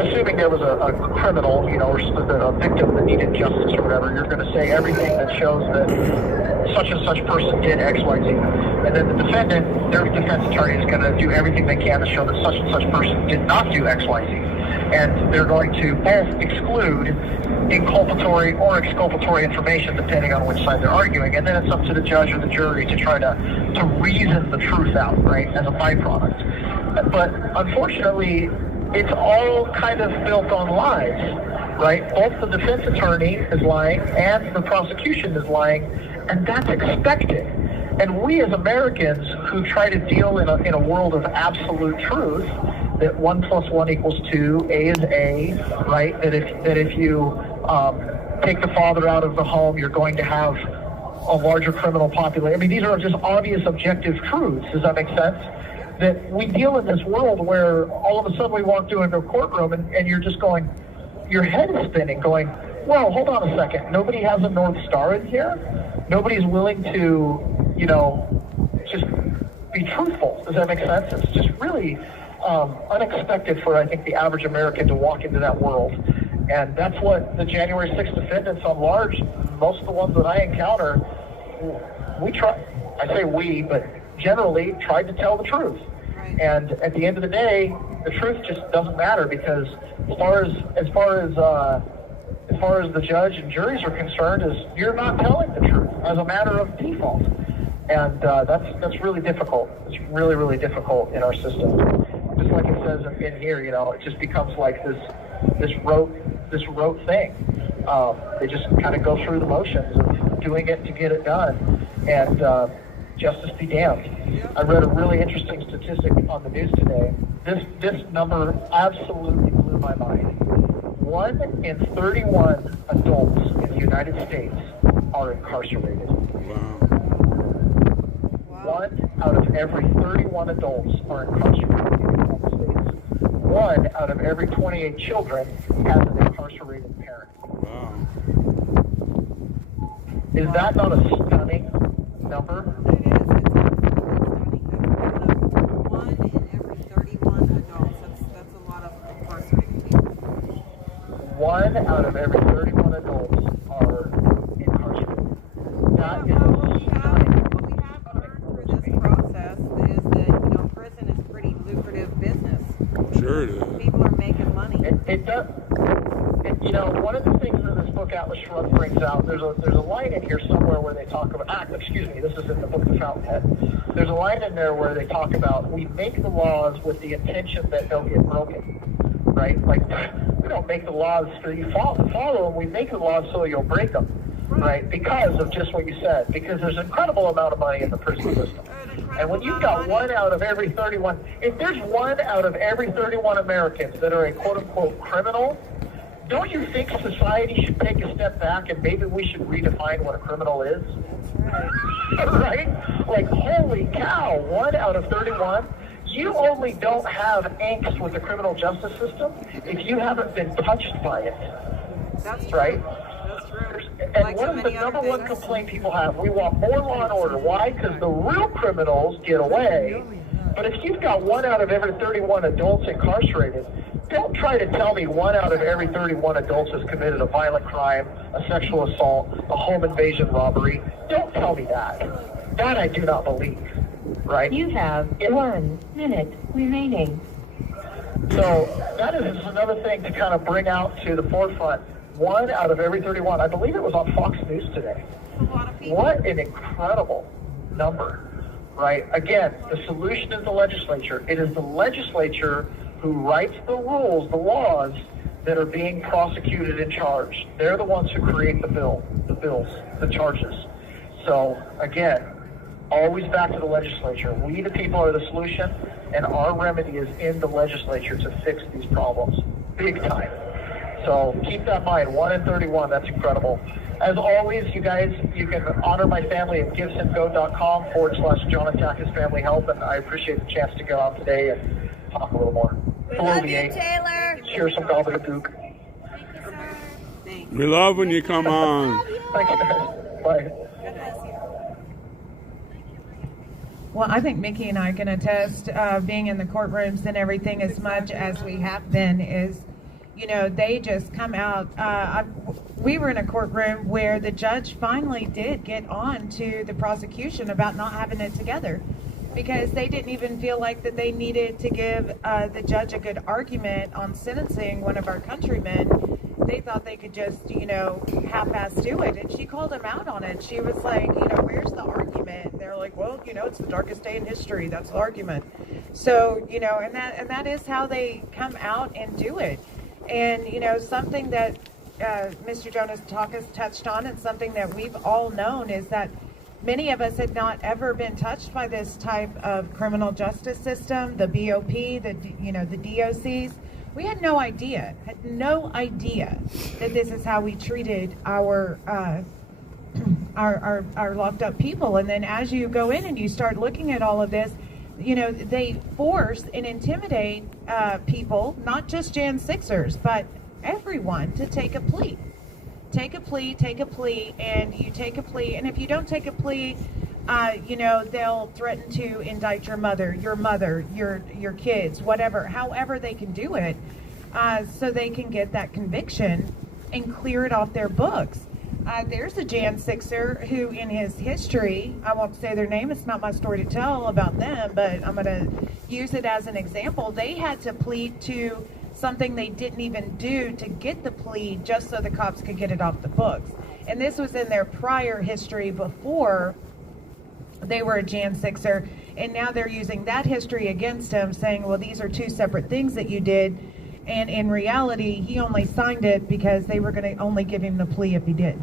assuming there was a criminal, or a victim that needed justice or whatever, you're going to say everything that shows that such and such person did X, Y, Z. And then the defendant, their defense attorney, is going to do everything they can to show that such and such person did not do X, Y, Z. And they're going to both exclude inculpatory or exculpatory information depending on which side they're arguing, and then it's up to the judge or the jury to try to reason the truth out, right, as a byproduct. But unfortunately, it's all kind of built on lies, right? Both the defense attorney is lying and the prosecution is lying, and that's expected. And we as Americans who try to deal in a world of absolute truth that 1 + 1 = 2, A is A, right? That if you take the father out of the home, you're going to have a larger criminal population. I mean, these are just obvious objective truths. Does that make sense? That we deal in this world where all of a sudden we walk into a courtroom and you're just going, your head is spinning, going, well, hold on a second. Nobody has a North Star in here. Nobody's willing to, just be truthful. Does that make sense? It's just really unexpected for, I think, the average American to walk into that world. And that's what the January 6th defendants on large, most of the ones that I encounter, we try, I say we, but generally tried to tell the truth. And at the end of the day, the truth just doesn't matter, because as far as the judge and juries are concerned, is you're not telling the truth as a matter of default. And that's really difficult. It's really, really difficult in our system. Just like it says in here, it just becomes like this rote thing. They just kind of go through the motions of doing it to get it done. And justice be damned. I read a really interesting statistic on the news today. This number absolutely blew my mind. 1 in 31 adults in the United States are incarcerated. Wow. 1 out of every 31 adults are incarcerated in the United States. 1 out of every 28 children has an incarcerated parent. Wow. Is that not a stunning number? It is. It's stunning. 1 in every 31 adults. That's a lot of incarcerated people. 1 out of every 31 adults are incarcerated. That is What we have learned through this process is that, prison is pretty lucrative business. Sure it is. People are making money. It does. One of the things that this book Atlas Shrugged brings out, there's a line in here somewhere where they talk about, this is in the book The Fountainhead. There's a line in there where they talk about, we make the laws with the intention that they'll get broken, right? Like, we don't make the laws so you follow them, we make the laws so you'll break them, right? Because of just what you said, because there's an incredible amount of money in the prison system. And when you've got 1 out of every 31, if there's 1 out of every 31 Americans that are a quote-unquote criminal, don't you think society should take a step back and maybe we should redefine what a criminal is? Right? Like, holy cow, 1 out of 31. You only don't have angst with the criminal justice system if you haven't been touched by it. That's right. That's true. And Like what so is the many number other one things. complaint people have? We want more law and order. Why? Because the real criminals get away. But if you've got 1 out of every 31 adults incarcerated, don't try to tell me 1 out of every 31 adults has committed a violent crime, a sexual assault, a home invasion robbery. Don't tell me that. That I do not believe. Right? You have 1 minute remaining. So that is another thing to kind of bring out to the forefront. 1 out of every 31. I believe it was on Fox News today. What an incredible number, right? Again, the solution is the legislature. It is the legislature who writes the rules, the laws that are being prosecuted and charged. They're the ones who create the bills, the charges. So again, always back to the legislature. We, the people, are the solution, and our remedy is in the legislature to fix these problems, big time. So keep that in mind. 1 in 31, that's incredible. As always, you guys, you can honor my family at givesandgo.com/John Attackis Family Help, and I appreciate the chance to go out today and talk a little more. Love you, Taylor. Share some gobbledygook. We love when you come on. Thank you, guys. Bye. Well, I think Mickey and I can attest, being in the courtrooms and everything as much as we have been, is, they just come out. We were in a courtroom where the judge finally did get on to the prosecution about not having it together, because they didn't even feel like that they needed to give the judge a good argument on sentencing one of our countrymen. They thought they could just, half-ass do it. And she called him out on it. She was like, where's the argument? They're like, well, it's the darkest day in history. That's the argument. So, and that is how they come out and do it. And, something that Mr. Jonas Takas touched on, and something that we've all known, is that Many of us had not ever been touched by this type of criminal justice system, the BOP, the DOCs. We had no idea that this is how we treated our locked up people. And then as you go in and you start looking at all of this, they force and intimidate people, not just Jan 6ers, but everyone, to take a plea. Take a plea, and you take a plea. And if you don't take a plea, they'll threaten to indict your mother, your kids, whatever, however they can do it, so they can get that conviction and clear it off their books. There's a Jan 6er who, in his history, I won't say their name, it's not my story to tell about them, but I'm going to use it as an example. They had to plead to something they didn't even do to get the plea just so the cops could get it off the books. And this was in their prior history before they were a Jan 6er, and now they're using that history against him, saying, well, these are two separate things that you did, and in reality, he only signed it because they were going to only give him the plea if he did.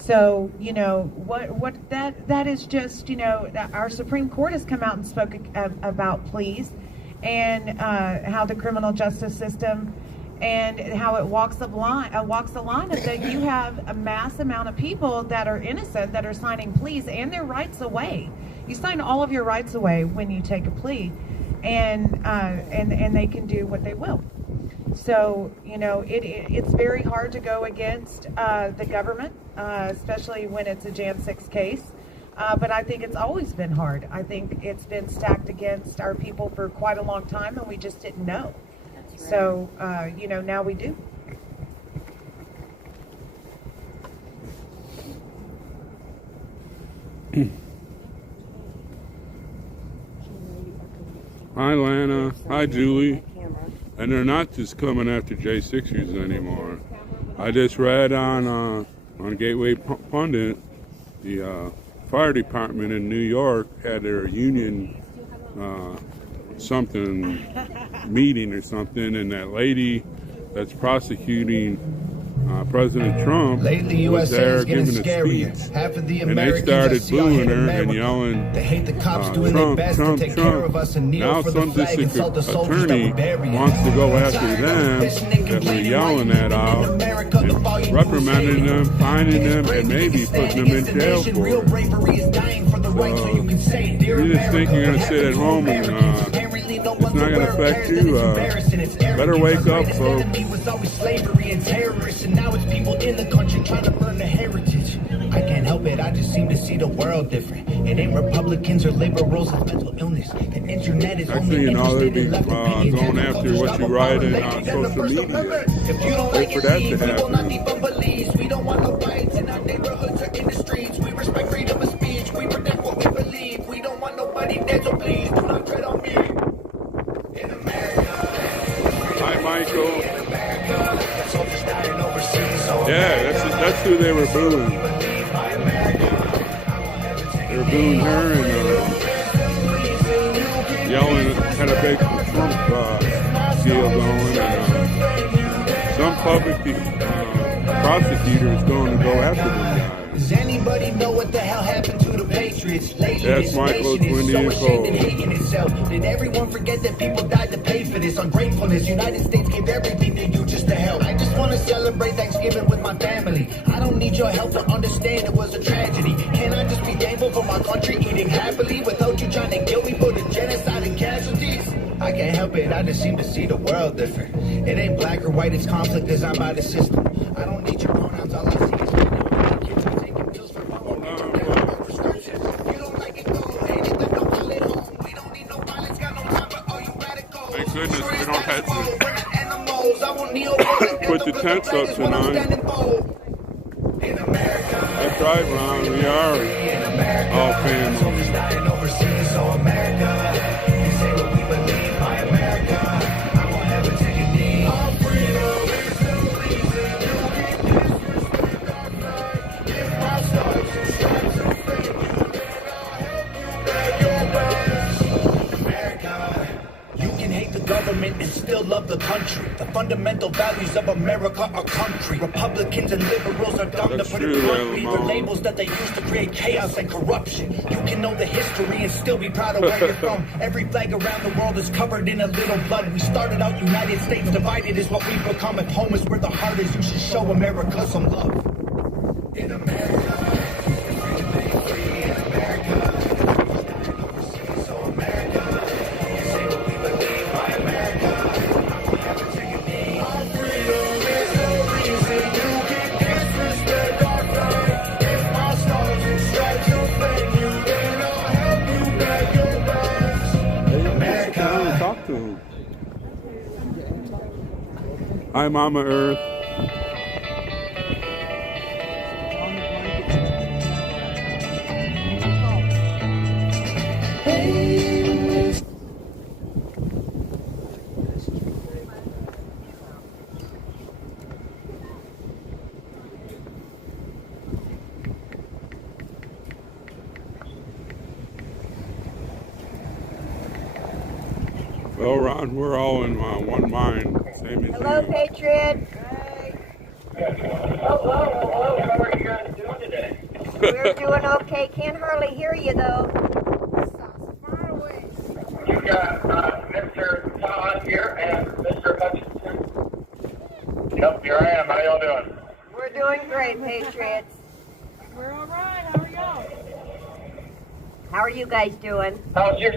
So, that is just, our Supreme Court has come out and spoke about pleas, and how the criminal justice system and how it walks the line of that you have a mass amount of people that are innocent that are signing pleas and their rights away. You sign all of your rights away when you take a plea, and they can do what they will. So, it's very hard to go against the government, especially when it's a Jan 6 case. But I think it's always been hard. I think it's been stacked against our people for quite a long time, and we just didn't know. Right. So, now we do. Hi, Lana. Hi, Julie. And they're not just coming after J6ers anymore. I just read on Gateway Pundit, the fire department in New York had their union meeting or something, and that lady that's prosecuting President Trump was there giving a speech, and they started booing her and yelling, Trump, Trump, Trump. Now some district attorney wants to go after them that we're yelling at out, and reprimanding them, fining them, and maybe putting them in jail for it. You just think you're going to sit at home and it's not going to affect you. Better wake up, folks. Now it's people in the country trying to burn the heritage. I can't help it, I just seem to see the world different. It ain't Republicans or liberals, it's mental illness. The internet is only they'll be going after what you write in social media. If you don't like for that to will not be happen. police. We don't want no fights in our neighborhoods or in the streets. We respect freedom of speech, we protect what we believe. We don't want nobody dead, so please do not tread on me. In America. Hi, Michael. Yeah, that's who they were booing. They were booing her and yelling, had a big Trump deal going, and some public prosecutor is going to go after them guys. Does anybody know what the hell happened to the Patriots? Lately, Yes, Michael, it's windy and cold. hating itself. Did everyone forget that people died to pay for this? Ungratefulness, United States gave everything to you just to help. I just want to celebrate Thanksgiving with my family. I don't need your help to understand it was a tragedy. Can I just be thankful for my country eating happily without you trying to guilt me for the genocide and casualties? I can't help it, I just seem to see the world different. It ain't black or white, it's conflict designed by the system. I don't need your pronouns, all I see is kids are taking pills for prescriptions. If you don't like it, go ahead and let them call it home. We don't need no violence, got no time for all you radicals. Thank goodness we don't have to put the tents up tonight. That's right, Ron, we are all family. And still love the country. The fundamental values of America are concrete. Republicans and liberals are dumb, to put it bluntly. They're labels that they use to create chaos and corruption. You can know the history and still be proud of where you're from. Every flag around the world is covered in a little blood. We started out United States divided is what we've become. If home is where the heart is, you should show America some love. In America, free in America. So America, say what we believe by America. Never take a knee. Our freedom is the reason you can disrespect our flag. If my stars and stripes offend you, then I'll help you back your bags. America. Talk to him. Hi, Mama Earth. Well, Ron, we're all in one mind. Same as Hello, you. Patriot. Hello, how are you guys doing today? We're doing okay. Can't hardly hear you, though. You got Mr. Todd here and Mr. Hutchinson. Yep, here I am. How y'all doing? We're doing great, Patriots. We're all right. How are y'all? How are you guys doing? How's your...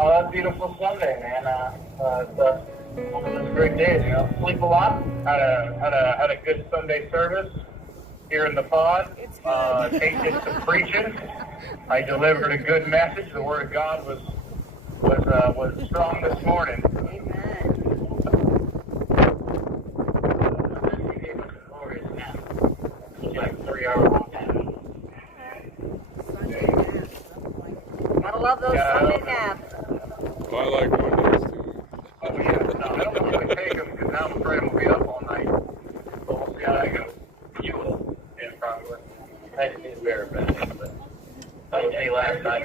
Oh, that's a beautiful Sunday, man. It's one of those great days, you know. Sleep a lot. Had a good Sunday service here in the pod. Tasted some preaching. I delivered a good message. The Word of God was strong this morning. Amen. He gave us a glorious nap. It was like 3 hour long nap. Gotta love those Sunday naps. Well, I like Mondays too. Oh, yeah. No, I don't normally take them because now I'm afraid I'm going to be up all night. But we'll see how that goes. You will. Yeah, probably. I didn't need bear bed, but I didn't see last night.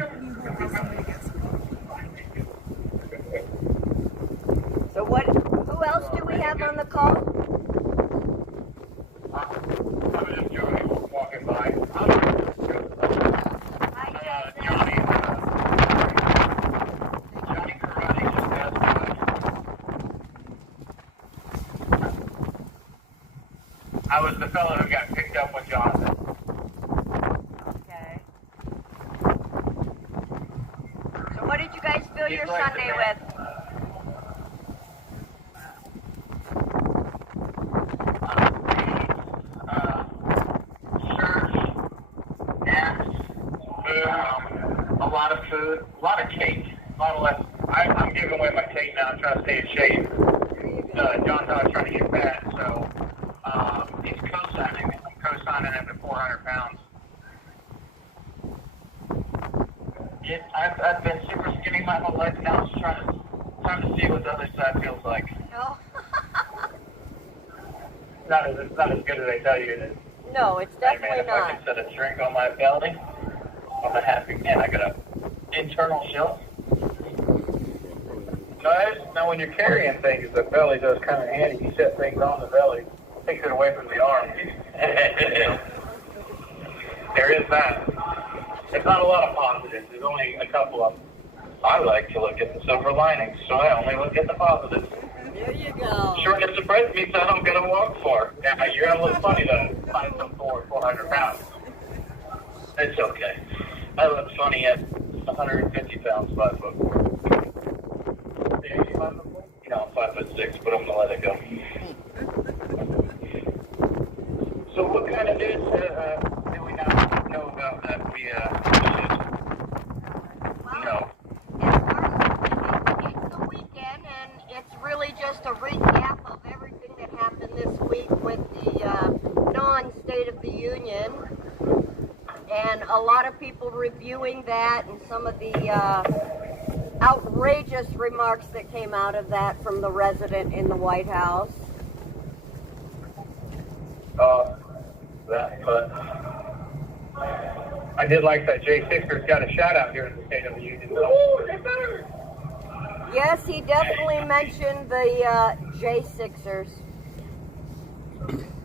So who else do we have on the call? I was just Johnny walking by. Johnny Karate just passed by. I was the fellow who got picked up with Jonathan. Okay. So what did you guys fill your like Sunday the with? Church, naps, food, a lot of food, a lot of cake, a lot of less. I'm giving away my cake now. I'm trying to stay in shape. John Todd's trying to get fat, so he's co-signing. I'm co-signing him to 400 pounds. I've been super skinny my whole life now. Just trying to see what the other side feels like. No. It's not as good as they tell you it is. No, it's Hey, definitely man, if I not. can set a drink on my belly, I'm a happy man. I got a internal shelf. Now when you're carrying things, the belly does kind of handy. You set things on the belly, takes it away from the arm. There is that. There's not a lot of positives. There's only a couple of them. I like to look at the silver linings, so I only look at the positives. There you go. Shortness of breath means I don't get to walk far. Yeah, you're going to look funny though, 400 pounds. It's okay. I look funny at 150 pounds, 5'4". Yeah, you 5'4"? You know, I'm 5'6", but I'm going to let it go. So what kind of news do we now know about that we should know? It's the weekend, and it's really just a recap of everything that happened this week with the non-State of the Union. And a lot of people reviewing that and some of the outrageous remarks that came out of that from the resident in the White House. But I did like that Jay Sixer's got a shout out here in the State of the Union. Though. Yes, he definitely mentioned the J6ers.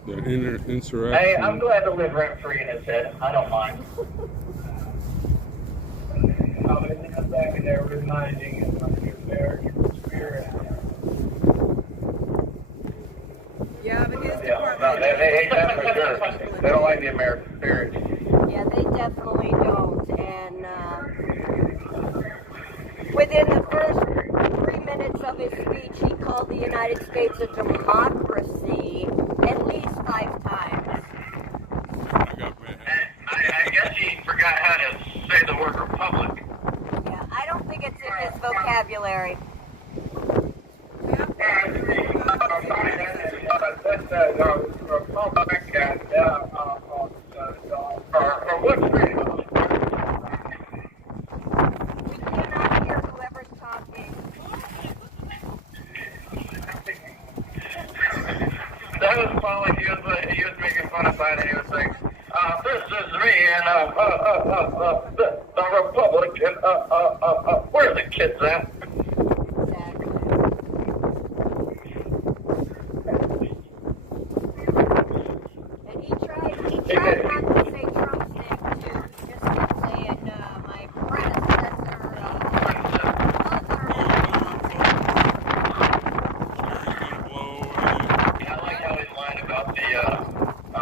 The insurrection. Hey, I'm glad to live rent-free in his head. I don't mind. I was just back in there reminding him of the American spirit. Yeah, but his Yeah, no, they hate that for sure. They don't like the American spirit. Yeah, they definitely don't. And within the first 3 minutes of his speech, he called the United States a democracy at least 5 times. I guess he forgot how to say the word republic. Yeah, I don't think it's in his vocabulary. For what reason? We cannot hear whoever's talking. That was probably he was making fun of it, and he was saying, "This is me and the Republican. Where are the kids at?" And he tried not to say Trump's name too. He just kept saying my predecessor, Yeah, I like how he's lying about the, I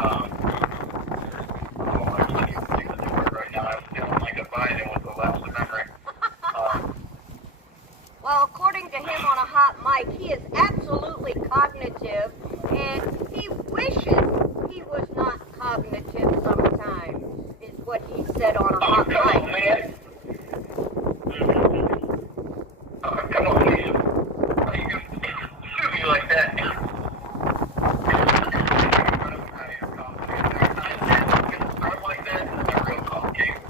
can't think of the word right now. I'm feeling like a Biden with the lapse of memory. Well, according to him on a hot mic, he is absolutely cognitive, and he wishes he was not cognitive sometimes, is what he said on a hot Come on, mic. man. Come on, man. How you gonna shoot me like that? Start like that, and it's a real complicated.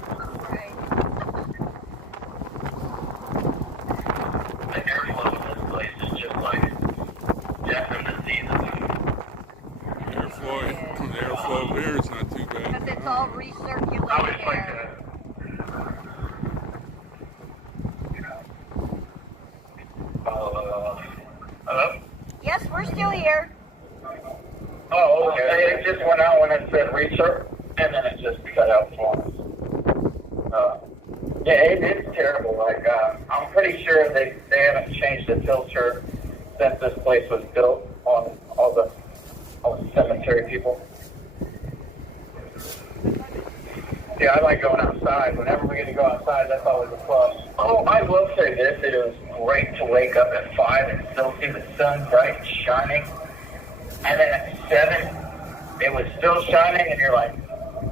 The airflow in this place is just like death and diseases. Airflow here is not too bad. Because it's all recirculated air. Hello? Yes, we're still here. Oh, okay. It just went out when it said research, and then it just cut out for us. Yeah, it's terrible. Like, I'm pretty sure they haven't changed the filter since this place was built on all the cemetery people. Yeah, I like going outside. Whenever we get to go outside, that's always a plus. Oh, I will say this. It was great to wake up at 5 and still see the sun bright and shining. And then at 7, it was still shining, and you're like,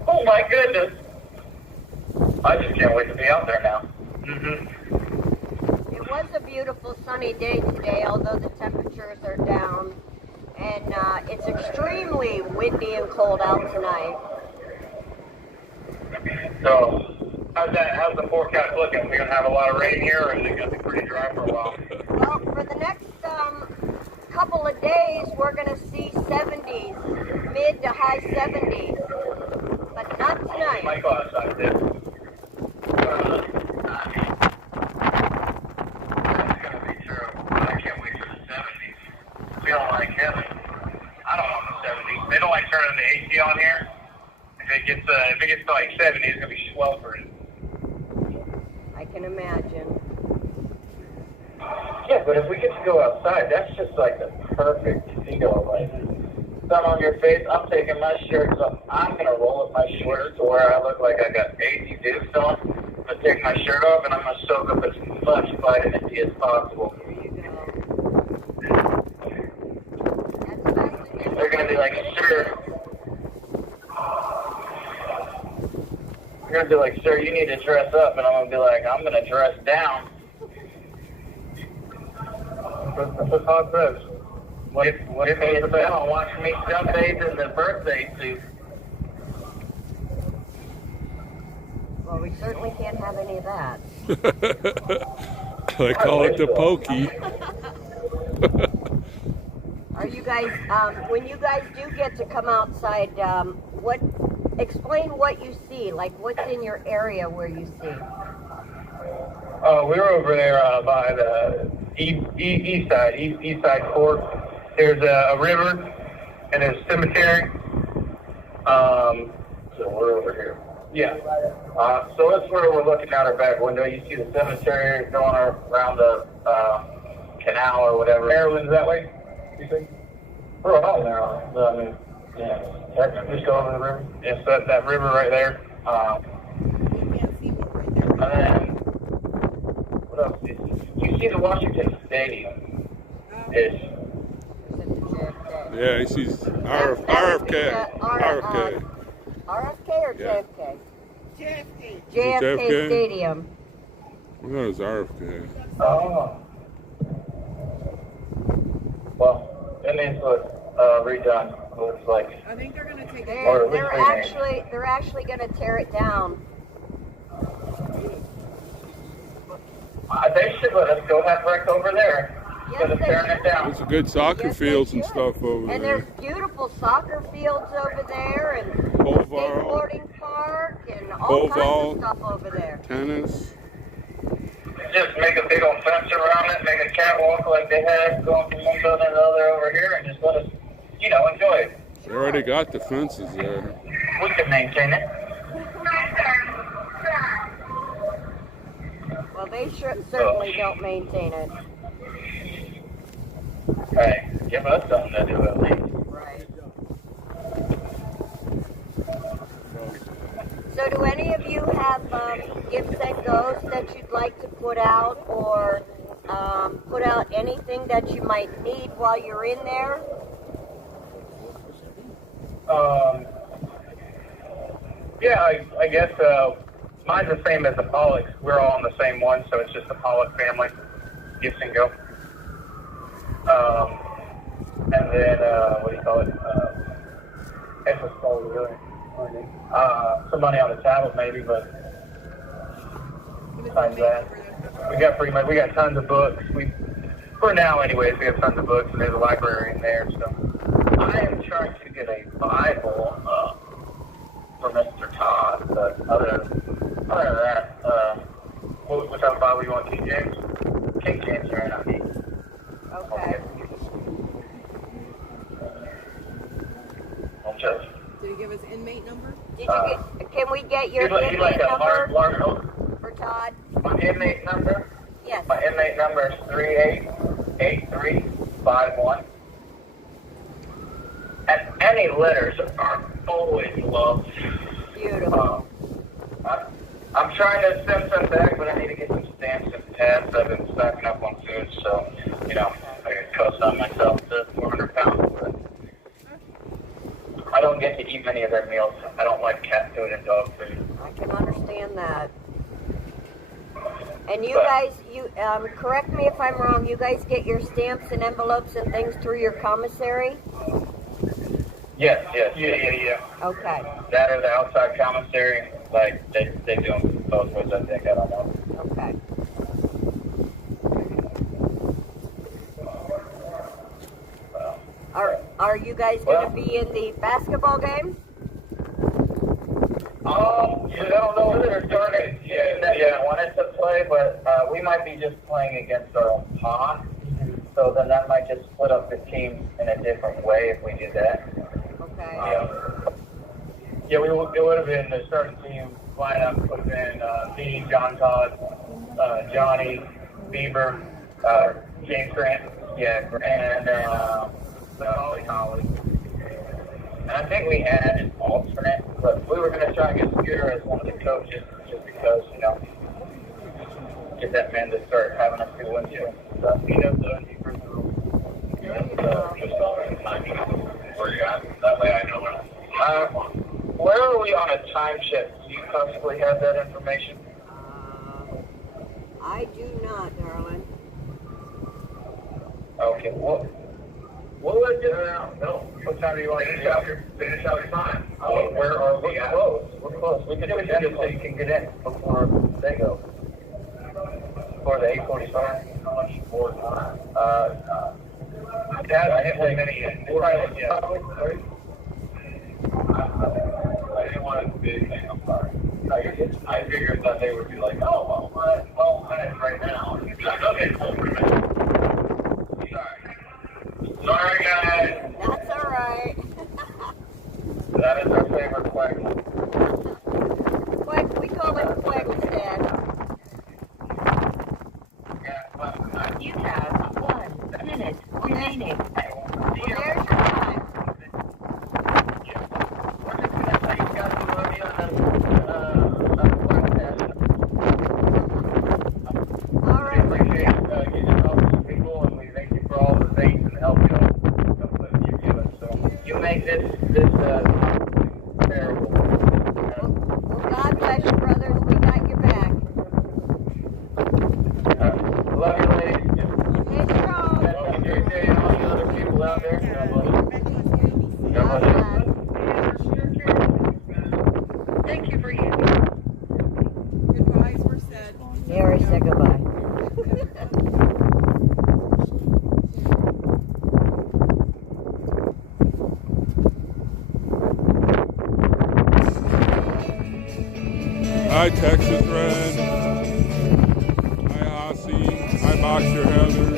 oh my goodness. I just can't wait to be out there now. It was a beautiful sunny day today, although the temperatures are down. And it's extremely windy and cold out tonight. So, how's the forecast looking? We're going to have a lot of rain here, or is it going to be pretty dry for a while? Well, for the next couple of days, we're going to see 70s, mid to high 70s. But not tonight. Might go outside this. That's going to be terrible. I can't wait for the 70s. Feeling like heaven. I don't want the 70s. They don't like turning the AC on here. If it gets to like 70, it's going to be sweltering. I can imagine. Yeah, but if we get to go outside, that's just like the perfect feel. Like, sun on your face, I'm taking my shirts off. I'm going to roll up my shorts to where I look like I got 80 dukes on. I'm going to take my shirt off, and I'm going to soak up as much vitamin D as possible. They're going to be like, sir. They're going to be like, sir, you need to dress up. And I'm going to be like, I'm going to dress down. What's hot dress? What if it's on? Watch me sunbathe in the birthday suit. Well, we certainly can't have any of that. They call it the pokey. Are you guys, when you guys do get to come outside, explain what you see, like what's in your area where you see? We were over there by the east side court. There's a river and there's a cemetery. So we're over here. Yeah. So that's where we're looking out our back window. You see the cemetery going around the canal or whatever. Maryland's that way, you think? We're all there. I mean, yeah. Just go over the river. Yes, that river right there. And then, what else? You see the Washington Stadium? Ish. Yeah, he sees RFK. RFK. RFK or Yeah. JFK? JFK. JFK Stadium. I thought it was RFK. Oh. Well, that means what redone looks like. I think they're gonna take it. They're actually going to tear it down. They should let us go have break over there. Instead of tearing it down. There's good soccer fields and stuff over And there. there's beautiful soccer fields over there, and Pole skateboarding park, and all kinds of stuff over there. Tennis. Just make a big old fence around it, make a catwalk like they had going from one building to the other over here, and just let us, enjoy it. They already got the fences there. We can maintain it. Well, they certainly don't maintain it. Hey, give us something to do at least. Right. So do any of you have gifts and goes that you'd like to put out, or put out anything that you might need while you're in there? Yeah, I guess mine's the same as the Pollocks. We're all on the same one, so it's just the Pollock family. Gifts and go. And then, what do you call it? That's what's called really. Some money on the tablet maybe, but besides that, we got tons of books. For now anyways, we have tons of books, and there's a library in there, so. I am trying to get a Bible for Mr. Todd, but other than that, What type of Bible you want, King James? King James right now. Okay. Just. Did he give us inmate number? Can we get your You'd inmate like a number large note? for Todd? My inmate number? Yes. My inmate number is 388351. And any letters are always loved. Beautiful. I'm trying to send some back, but I need to get some stamps and tabs. I've been stocking up on food, so, I could cost on myself to 400 pounds. But I don't get to eat many of their meals. I don't like cat food and dog food. I can understand that. And you guys, correct me if I'm wrong, you guys get your stamps and envelopes and things through your commissary? Yes. Yeah. Okay. That or the outside commissary, like, they do them both ways, I think. I don't know. Okay. Are you guys going to be in the basketball game? I don't know whether they're starting yeah, wanted to play, but we might be just playing against our own pod. So then that might just split up the team in a different way if we do that. Okay. Yeah, it would have been the starting team lineup would have been me, John Todd, Johnny, Bieber, James Grant, and Holly. And I think we had an alternate, but we were going to try and get Scooter as one of the coaches just because, get that man to start having us do windshield and stuff. He knows the defensive rules. Just where you at. That way I know where are we on a time shift? Do you possibly have that information? I do not, darling. Okay, what would no. What time do you want to finish out your time? Where are we at? We're close. We can do it so you can get in before they go. Before the 8:45. How much more time? Dad, I didn't let many in. I didn't want it to be anything. I'm sorry. I figured that they would be like, oh, well, Sorry, guys. That's all right. That is our favorite question. We call it flex, Dad. You have 1 minute remaining. Well, there's your time. All right. We appreciate getting to talk to people, and we thank you for all the things and the help you give us. So you make this terrible. Well, God bless you, brothers. We got your back. Love you, ladies. Stay strong. Welcome to JJ and all the other people out there. God bless you. God bless you. Thank you for you. Goodbyes were said. He already said goodbye. Hi, Texas Red. Hi, Aussie. Hi, Boxer Heather.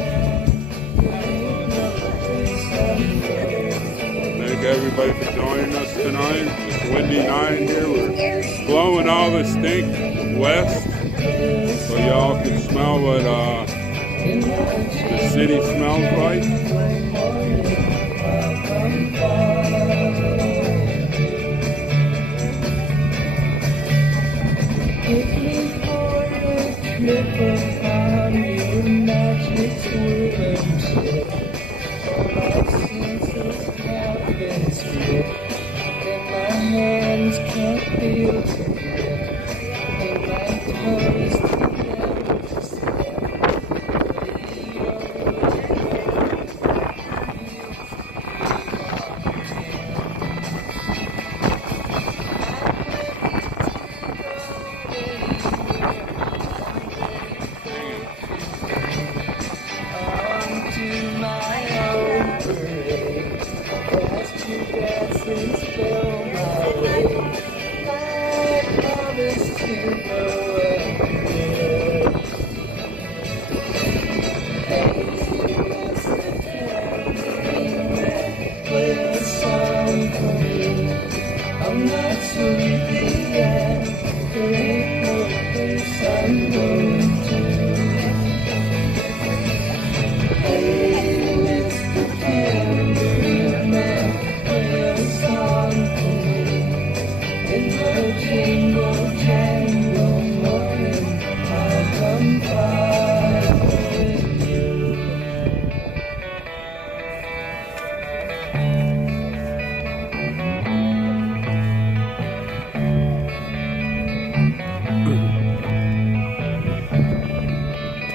Thank everybody for joining us tonight. It's a windy night here. We're blowing all the stink west, so y'all can smell what the city smells like.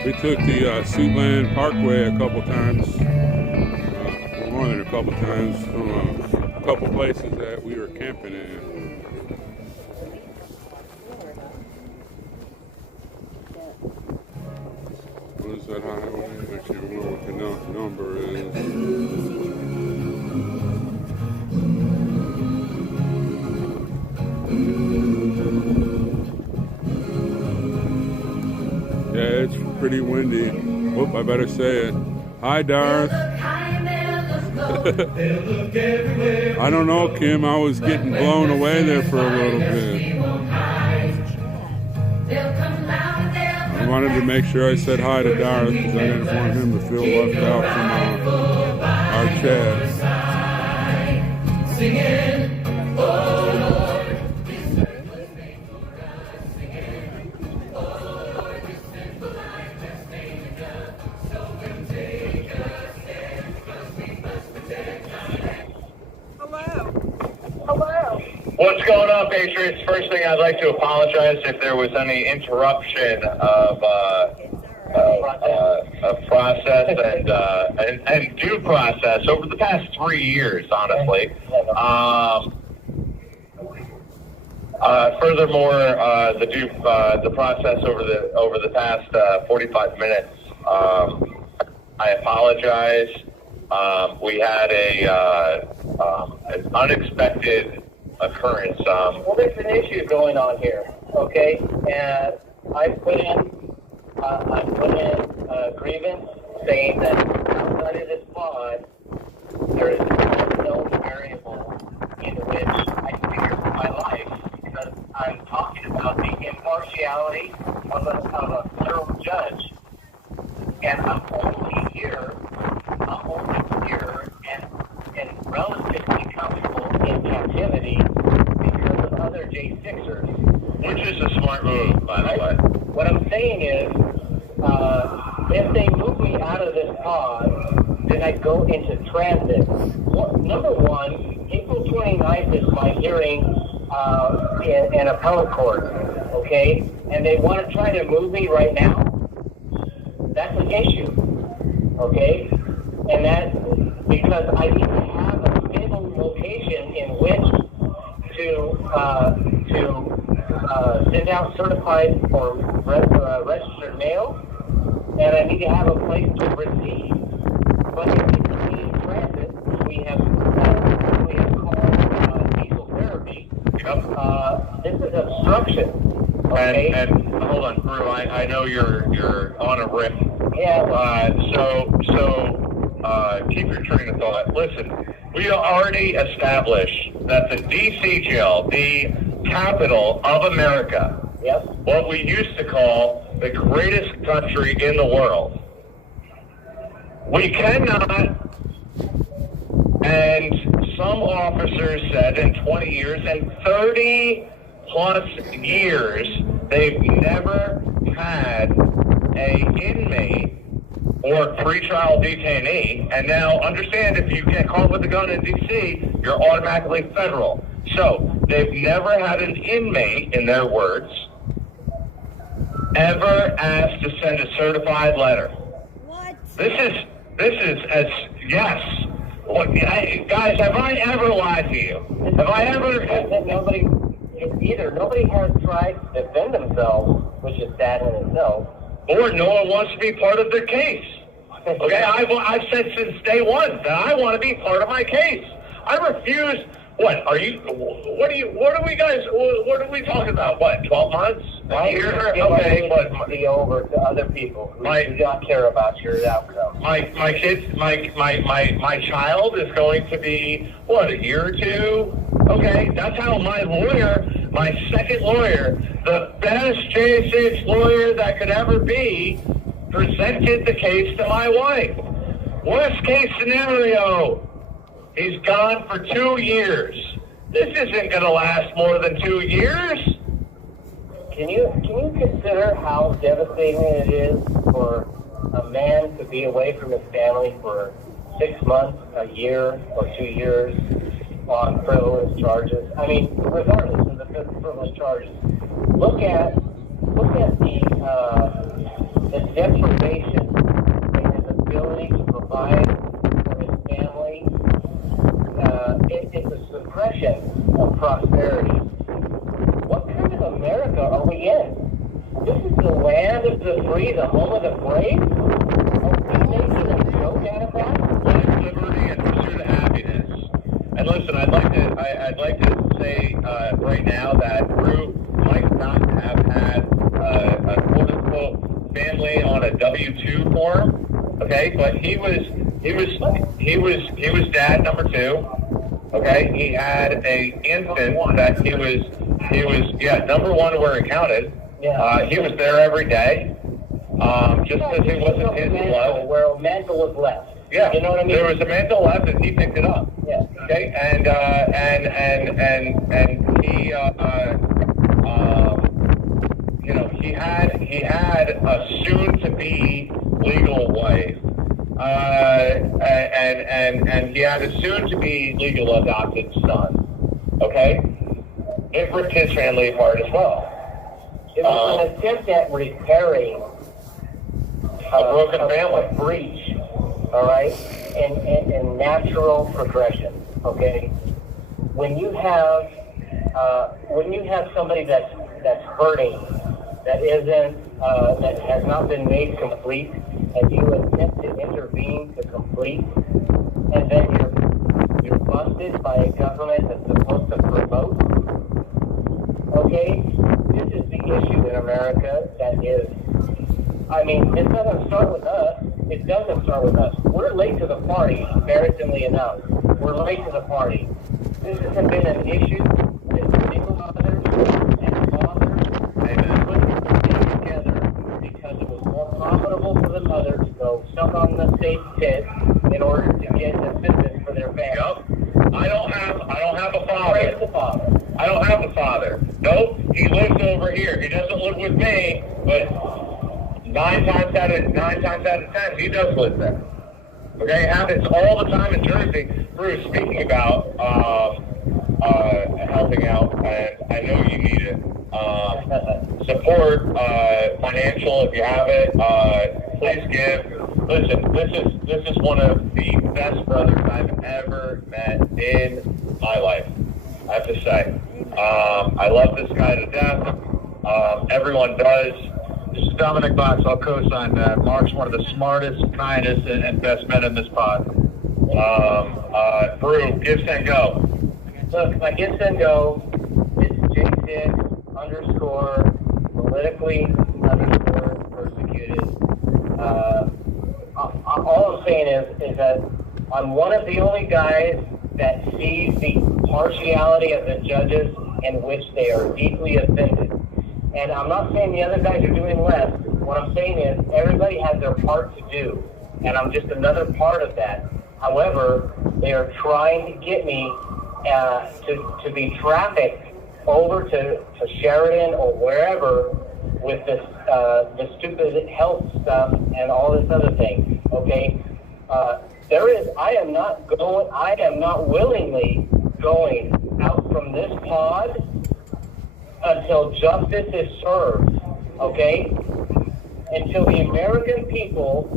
We took the Suitland Parkway a couple times, more than a couple times, from a couple places that we were camping in. What is that highway? I can't remember what the number is. Yeah, it's pretty windy. Whoop, I better say it. Hi, Darth. I don't know, Kim. I was getting blown away there for a little bit. I wanted to make sure I said hi to Darth because I didn't want him to feel left out from our chat. Singing, oh Lord. What's going on, Patriots? First thing, I'd like to apologize if there was any interruption of process and due process over the past 3 years, honestly. Furthermore, the process over the past 45 minutes. I apologize. We had an unexpected occurrence. Well, there's an issue going on here, okay? And I put in I put in a grievance saying that outside of this pod, there is one known variable in which I fear for my life because I'm talking about the impartiality of a federal judge. And I'm only here and relatively comfortable in captivity because of other J6ers. Which is a smart move, by the way. What I'm saying is, if they move me out of this pod, then I go into transit. Well, number one, April 29th is my hearing in appellate court, okay? And they want to try to move me right now. That's an issue, okay? And that because I need to have a stable location in which to send out certified or registered mail, and I need to have a place to receive. But if it's in transit, we have called diesel therapy. This is obstruction. Okay? And hold on, Brew. I know you're on a riff. Yeah. Keep your train of thought. Listen, we already established that the D.C. jail, the capital of America, yep, what we used to call the greatest country in the world, we cannot, and some officers said in 20 years and 30 plus years, they've never had an inmate or pretrial detainee, and now understand if you get caught with a gun in D.C., you're automatically federal. So they've never had an inmate, in their words, ever asked to send a certified letter. What? This is as yes. What, guys, have I ever lied to you? Have I ever? Nobody has tried to defend themselves, which is sad in itself. Or no one wants to be part of their case. Okay, I've said since day one that I want to be part of my case. I refuse. What are we talking about? What, 12 months? A year? Okay, but be over to other people who do not care about your outcome. My child is going to be, what, a year or two? Okay, that's how my lawyer, my second lawyer, the best J6 lawyer that could ever be, presented the case to my wife. Worst case scenario, he's gone for 2 years. This isn't going to last more than 2 years. Can you consider how devastating it is for a man to be away from his family for 6 months, a year, or 2 years on frivolous charges? I mean, regardless of the frivolous charges, look at the deprivation in his ability to provide for his family. It's a suppression of prosperity. What kind of America are we in? This is the land of the free, the home of the brave? Are we making a joke out of that? Life, liberty, and pursuit of happiness. And listen, I'd like to say right now that Drew might not have had a quote-unquote family on a W-2 form, okay? But he was dad number 2. Okay, he had a infant that he was number 1 where it counted. He was there every day. Just because it wasn't his blood. Where a mantle was left. Yeah, you know what I mean? There was a mantle left, and he picked it up. Yeah. Okay, and he he had a soon-to-be legal wife, and he had a soon-to-be legal adopted son. Okay, it ripped his family apart as well. It was an attempt at repairing a broken family, a breach. All right, and natural progression. Okay, when you have somebody that's hurting, that isn't that has not been made complete, and you attempt to intervene to complete, and then you're busted by a government that's supposed to promote. Okay, this is the issue in America that is I mean, it doesn't start with us. It doesn't start with us. We're late to the party, embarrassingly enough. We're late to the party. This hasn't been an issue. This single mothers and fathers have put things together because it was more profitable for the mother to go suck on the state tit in order to get assistance for their family. Yep. I don't have a father. Where's the father? I don't have a father. Nope, he lives over here. He doesn't live with me, but nine times out of 10, he does live there. Okay, it happens all the time in Jersey. Bruce, speaking about helping out, and I know you need it. Support, financial, if you have it. Please give. Listen, this is one of the best brothers I've ever met in my life. I have to say, I love this guy to death. Everyone does. This is Dominic Box. I'll co-sign that. Mark's one of the smartest, kindest, and best men in this pod. Brew, give, send, go. Look, my give, send, go is J6 underscore politically underscore persecuted. All I'm saying is that I'm one of the only guys that sees the partiality of the judges in which they are deeply offended. And I'm not saying the other guys are doing less. What I'm saying is everybody has their part to do, and I'm just another part of that. However, they are trying to get me to be trafficked over to Sheridan or wherever with this the stupid health stuff and all this other thing. Okay, I am not willingly going out from this pod until justice is served, okay? Until the American people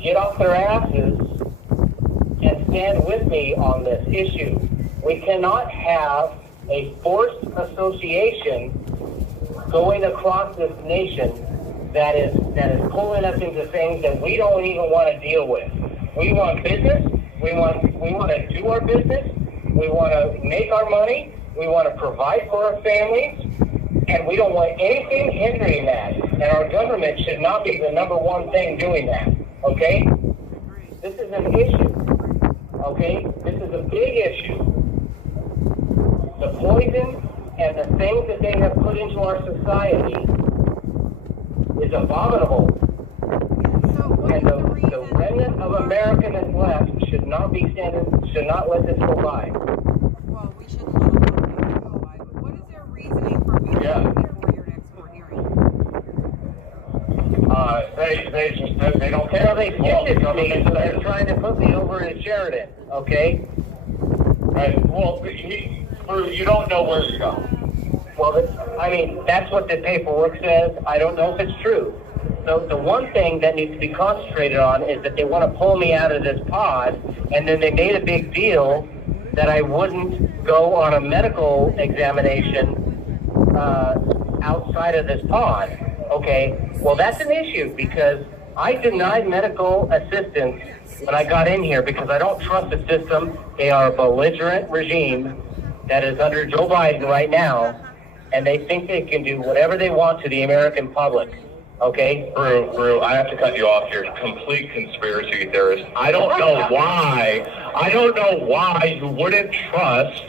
get off their asses and stand with me on this issue. We cannot have a forced association going across this nation that is pulling us into things that we don't even want to deal with. We want business. We want to do our business. We want to make our money. We want to provide for our families, and we don't want anything hindering that. And our government should not be the number one thing doing that, okay? This is an issue, okay? This is a big issue. The poison and the things that they have put into our society is abominable. And the remnant of America that's left should not let this go by. Well, we shouldn't let them go by. But what is their reasoning for being before your next court hearing? They don't care. Well, they shifted me, so they're trying to put me over in Sheridan, okay? Right. Well, you don't know where to go. Well, that's what the paperwork says. I don't know if it's true. So the one thing that needs to be concentrated on is that they want to pull me out of this pod, and then they made a big deal that I wouldn't go on a medical examination outside of this pod. Okay, well, that's an issue because I denied medical assistance when I got in here because I don't trust the system. They are a belligerent regime that is under Joe Biden right now, and they think they can do whatever they want to the American public. Okay? Brew, I have to cut you off here. Complete conspiracy theorist. I don't know why you wouldn't trust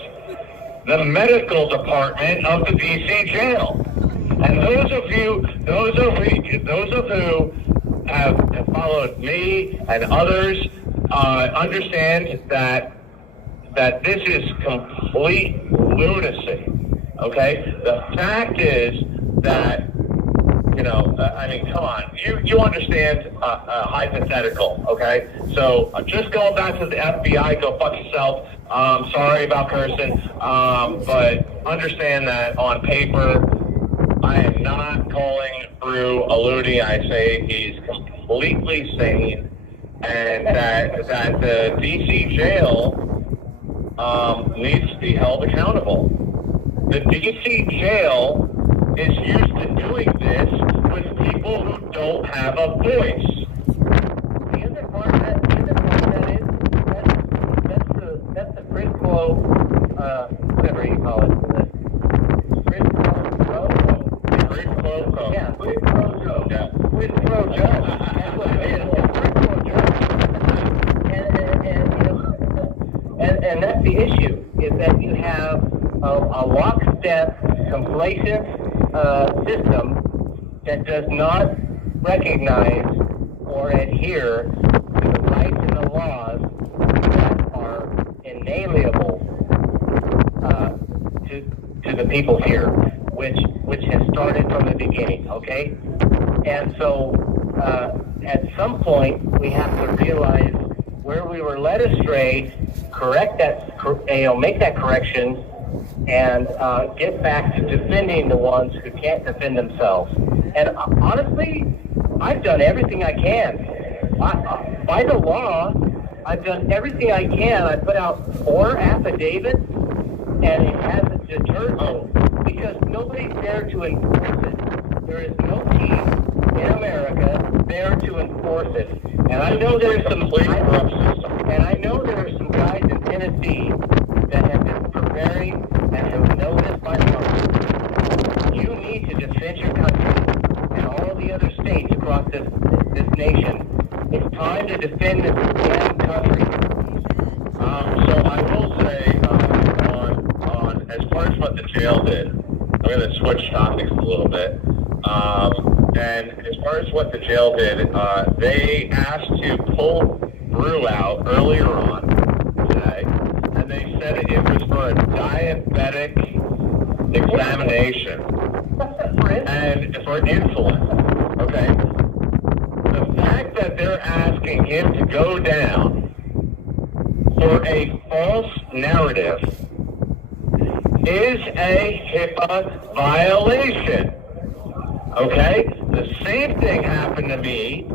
the medical department of the DC jail. And those of who have followed me and others understand that this is complete lunacy. Okay? The fact is that, come on. You understand hypothetical, okay? So just going back to the FBI, go fuck yourself. Sorry about cursing. But understand that on paper, I am not calling Brew a loony. I say he's completely sane, and that the DC jail needs to be held accountable. The DC jail is used to doing this with people who don't have a voice. The other part of that is that's the quid pro, whatever you call it. Quid pro quo. Quid pro quo. Yeah, quid pro quo. Yeah. quid pro judge. That's what it is. It's quid pro judge. And that's the issue, is that you have a lockstep, complacent system that does not recognize or adhere to the rights and the laws that are inalienable to the people here, which has started from the beginning, okay? And so at some point we have to realize where we were led astray, correct that, make that correction, and get back to defending the ones who can't defend themselves. And honestly, I've done everything I can. By the law, I've done everything I can. I put out 4 affidavits, and it hasn't deterred them because nobody's there to enforce it. There is no team in America there to enforce it. And I know there's some guys in Tennessee that have been preparing and who know this by heart. You need to defend your country and all the other states across this nation. It's time to defend this damn country. So I will say, on as far as what the jail did, I'm going to switch topics a little bit. And as far as what the jail did, they asked to pull Brew out earlier on today, and they said it was for a diabetic examination and for insulin. Okay, the fact that they're asking him to go down for a false narrative is a HIPAA violation. Okay? The same thing happened to me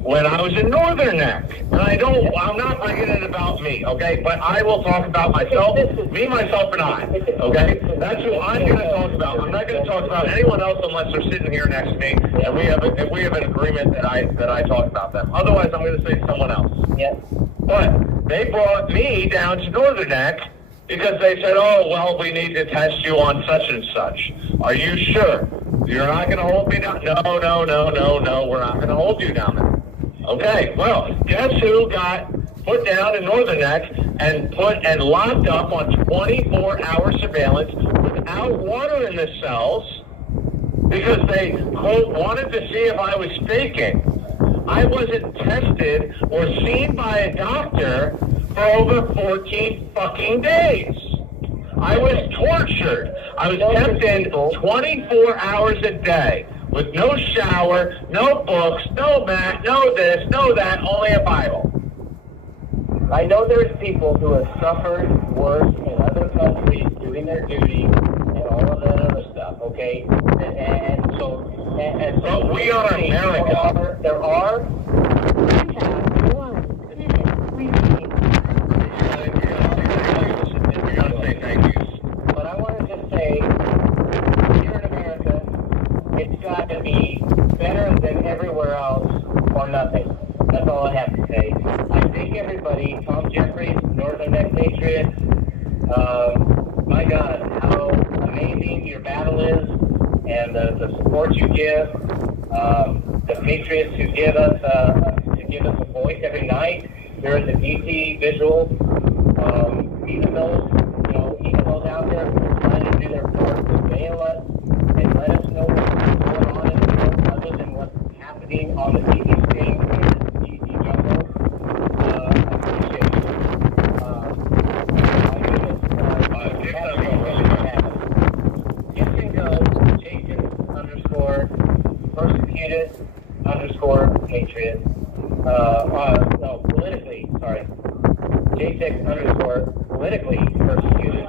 when I was in Northern Neck. And I'm not bringing it about me, okay? But I will talk about myself, me, myself, and I, okay? That's who I'm going to talk about. I'm not going to talk about anyone else unless they're sitting here next to me and we have an agreement that I talk about them. Otherwise, I'm going to say someone else. Yes. But they brought me down to Northern Neck because they said, oh, well, we need to test you on such and such. Are you sure? You're not going to hold me down? No, we're not going to hold you down there. Okay, well, guess who got put down in Northern Neck and locked up on 24-hour surveillance without water in the cells because they, quote, wanted to see if I was faking. I wasn't tested or seen by a doctor for over 14 fucking days. I was tortured. I was kept in 24 hours a day with no shower, no books, no mat, no this, no that, only a Bible. I know there's people who have suffered worse in other countries doing their duty and all of that other stuff, okay? And so but we are America. There are. But I want to just say, here in America, it's got to be better than everywhere else or nothing. That's all I have to say. I thank everybody, Tom Jeffries, Northern Neck Patriot. My God, how amazing your battle is and the support you give. The Patriots who give us a voice every night here at the DC Visual. Even those out there who are trying to do their part to bail us and let us know what's going on in the world other than what's happening on the TV screen in the DC jungle. I appreciate it. My goodness. Yes and go, Jason_persecuted_patriot. No, politically, sorry. J6_politically persecuted.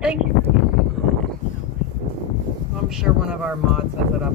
Thank you. I'm sure one of our mods has it up.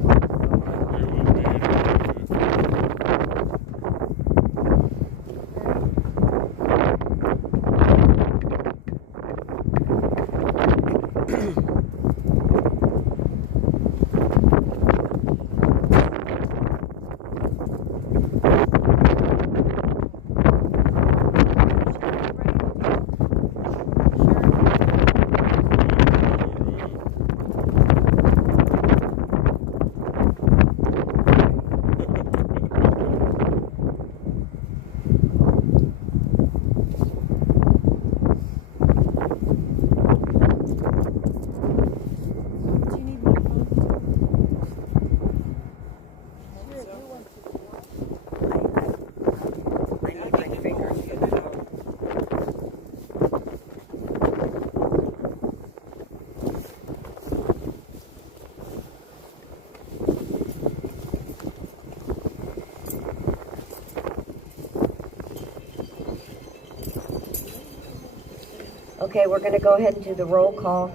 Okay, we're going to go ahead and do the roll call.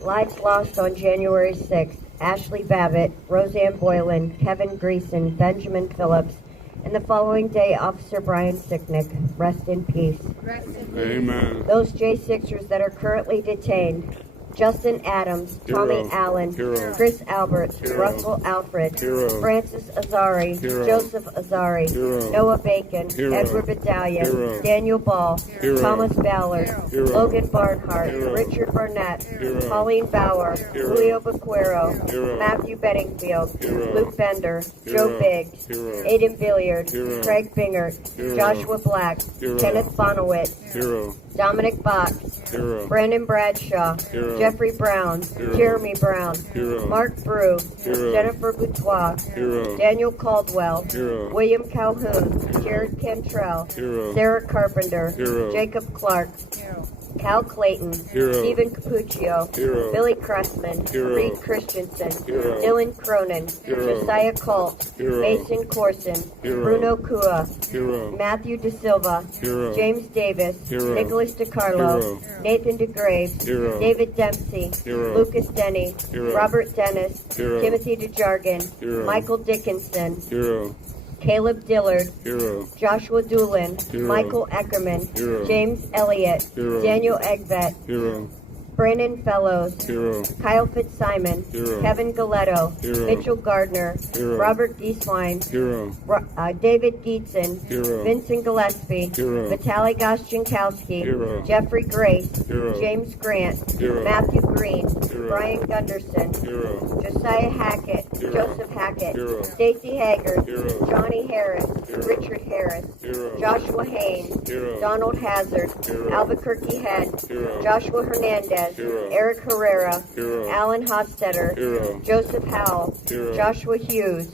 Lives lost on January 6th. Ashley Babbitt, Roseanne Boylan, Kevin Greason, Benjamin Phillips, and the following day, Officer Brian Sicknick. Rest in peace. Amen. Those J6ers that are currently detained: Justin Adams, Tommy Allen, Chris Alberts, Russell Alfred, Francis Azari, Joseph Azari, Noah Bacon, Edward Battalion, Daniel Ball, Thomas Ballard, Logan Barnhart, Richard Barnett, Pauline Bauer, Julio Bequero, Matthew Bedingfield, Luke Bender, Joe Biggs, Aiden Billiard, Craig Bingert, Joshua Black, Kenneth Bonowit, Dominic Bach, Brandon Bradshaw, Jeffrey Brown, Jeremy Brown, Mark Brew, Jennifer Boutois, Daniel Caldwell, William Calhoun, Jared Cantrell, Sarah Carpenter, Jacob Clark, Cal Clayton, Stephen Capuccio, Billy Cressman, Reed Christensen, Dylan Cronin, Josiah Colt, Mason Corson, Bruno Kua, Matthew De Silva, James Davis, Nicholas DiCarlo, Nathan DeGraves, David Dempsey, Lucas Denny, Robert Dennis, Timothy DeJargan, Michael Dickinson, Caleb Dillard, Joshua Doolin, Michael Eckerman, James Elliott, Daniel Eggvet, Brandon Fellows, Kyle Fitzsimon, Kevin Galetto, Mitchell Gardner, Robert Gieswein, David Gietzen, Vincent Gillespie, Vitaly Goszczynkowski, Jeffrey Grace, James Grant, Matthew Green, Brian Gunderson, Josiah Hackett, Joseph Hackett, Stacy Haggard, Johnny Harris, Richard Harris, Joshua Haynes, Donald Hazard, Albuquerque Head, Joshua Hernandez, Eric Herrera, Alan Hostetter, Joseph Howell, Joshua Hughes,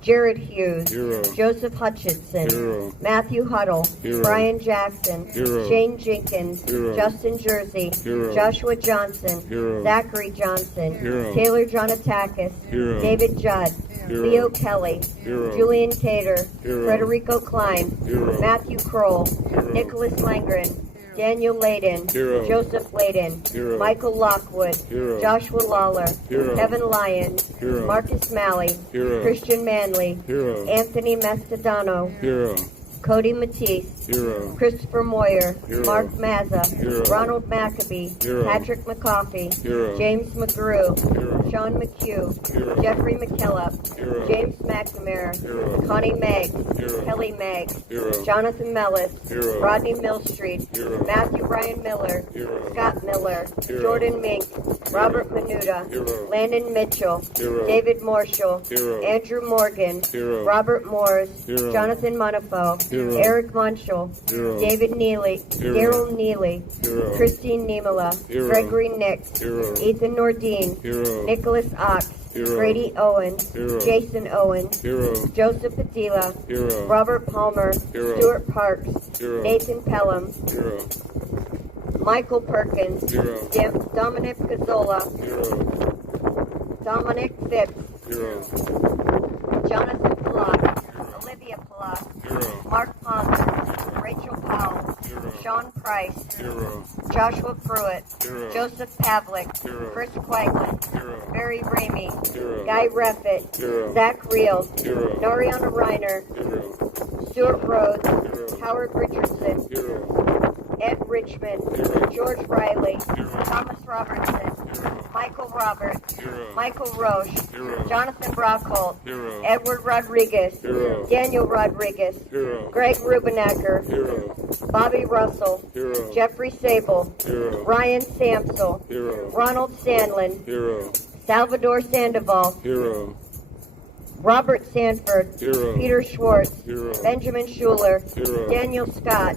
Jared Hughes, Joseph Hutchinson, Matthew Huddle, Brian Jackson, Shane Jenkins, Justin Jersey, Joshua Johnson, Zachary Johnson, Taylor Jonatakis, David Judd, Leo Kelly, Julian Cater, Frederico Klein, Matthew Kroll, Nicholas Langren, Daniel Layden, Joseph Layden, Michael Lockwood, Joshua Lawler, Kevin Lyons, Marcus Malley, Christian Manley, Anthony Mastodano, Cody Matisse, Christopher Moyer, Mark Mazza, Ronald Maccabee, Patrick McCoffey, James McGrew, Sean McHugh, Jeffrey McKillop, James McNamara, Connie Megg, Kelly Megg, Jonathan Mellis, Rodney Millstreet, Matthew Ryan Miller, Scott Miller, Jordan Mink, Robert Menuda, Landon Mitchell, David Marshall, Andrew Morgan, Robert Moores, Jonathan Monifo, Eric Munchell, David Neely, Daryl Neely, Christine Niemela, Gregory Nix, Ethan Nordine, Nicholas Ox, Brady Owens, Jason Owens, Joseph Padilla, Robert Palmer, Stuart Parks, Nathan Pelham, Michael Perkins, Dominic Cazzola, Dominic Phipps, Jonathan Plott, Olivia Plott, Mark Palmer, Rachel Powell, Sean Price, Joshua Pruitt, Joseph Pavlik, Chris Quagland, Barry Ramey, Guy Reffitt, Zach Reel, Nariana Reiner, Stuart Rhodes, Howard Richardson, Ed Richmond, George Riley, Thomas Robertson, Michael Roberts, Michael Roche, Jonathan Brockholt, Edward Rodriguez, Daniel Rodriguez, Greg Rubenecker, Bobby Russell, Jeffrey Sable, Ryan Samsel, Ronald Sandlin, Salvador Sandoval, Robert Sanford, Peter Schwartz, Benjamin Schuler, Daniel Scott,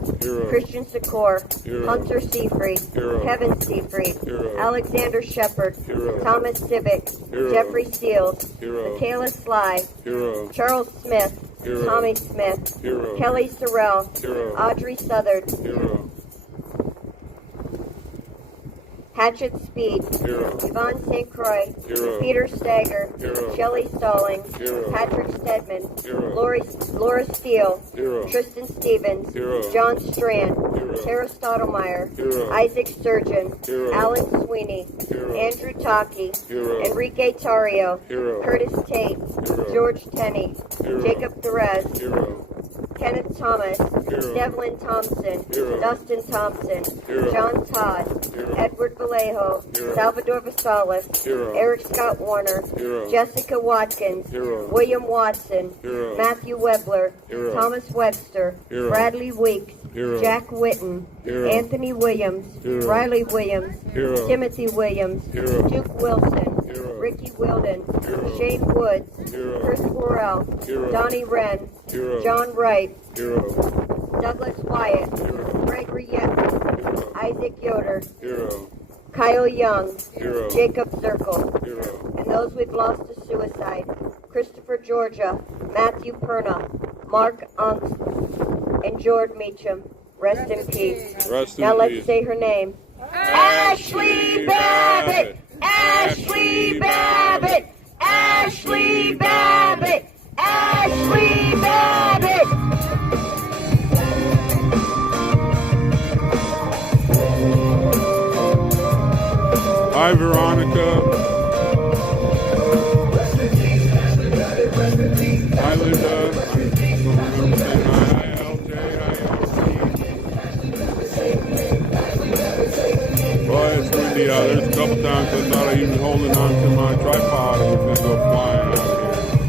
Christian Secor, Hunter Seafried, Kevin Seafried, Alexander Shepard, Thomas Civic, Jeffrey Seals, Michaela Sly, Charles Smith, Tommy Smith, Kelly Sorrell, Audrey Southard, Hatchet Speed, Yvonne St. Croix, Peter Stager, Shelley Stalling, Patrick Stedman, Laura Steele, Tristan Stevens, John Strand, Tara Stottlemyre, Hero. Isaac Sturgeon, Hero. Alan Sweeney, Hero. Andrew Taki, Hero. Enrique Tario, Hero. Curtis Tate, Hero. George Tenney, Hero. Jacob Perez, Hero. Kenneth Thomas, Hero. Devlin Thompson, Hero. Dustin Thompson, Hero. John Todd, Hero. Edward Vallejo, Hero. Salvador Vasalis, Hero. Eric Scott Warner, Hero. Jessica Watkins, Hero. William Watson, Hero. Matthew Webler, Hero. Thomas Webster, Hero. Bradley Weeks, Hero. Jack Witten, Hero. Anthony Williams, Hero. Riley Williams, Hero. Timothy Williams, Hero. Duke Wilson, Hero. Ricky Wilden, Hero. Shane Woods, Hero. Chris Worrell, Hero. Donnie Wren, Hero. John Wright, Hero. Douglas Wyatt, Hero. Gregory Yetman, Isaac Yoder, Hero. Kyle Young, Hero. Jacob Zirkle, Hero. and those we've lost to suicide, Christopher Georgia, Matthew Perna, Mark Unks, and George Meacham. Rest in peace. Rest in Now let's peace. say her name. Ashley Babbitt! Ashley Babbitt! Ashley Babbitt! Ashley Babbitt! Hi, Veronica. Hi, Linda. Hi, LJ. Hi, LC. Boy, it's windy out. There's a couple times I thought I'd even holding on to my tripod and it was going to go flying out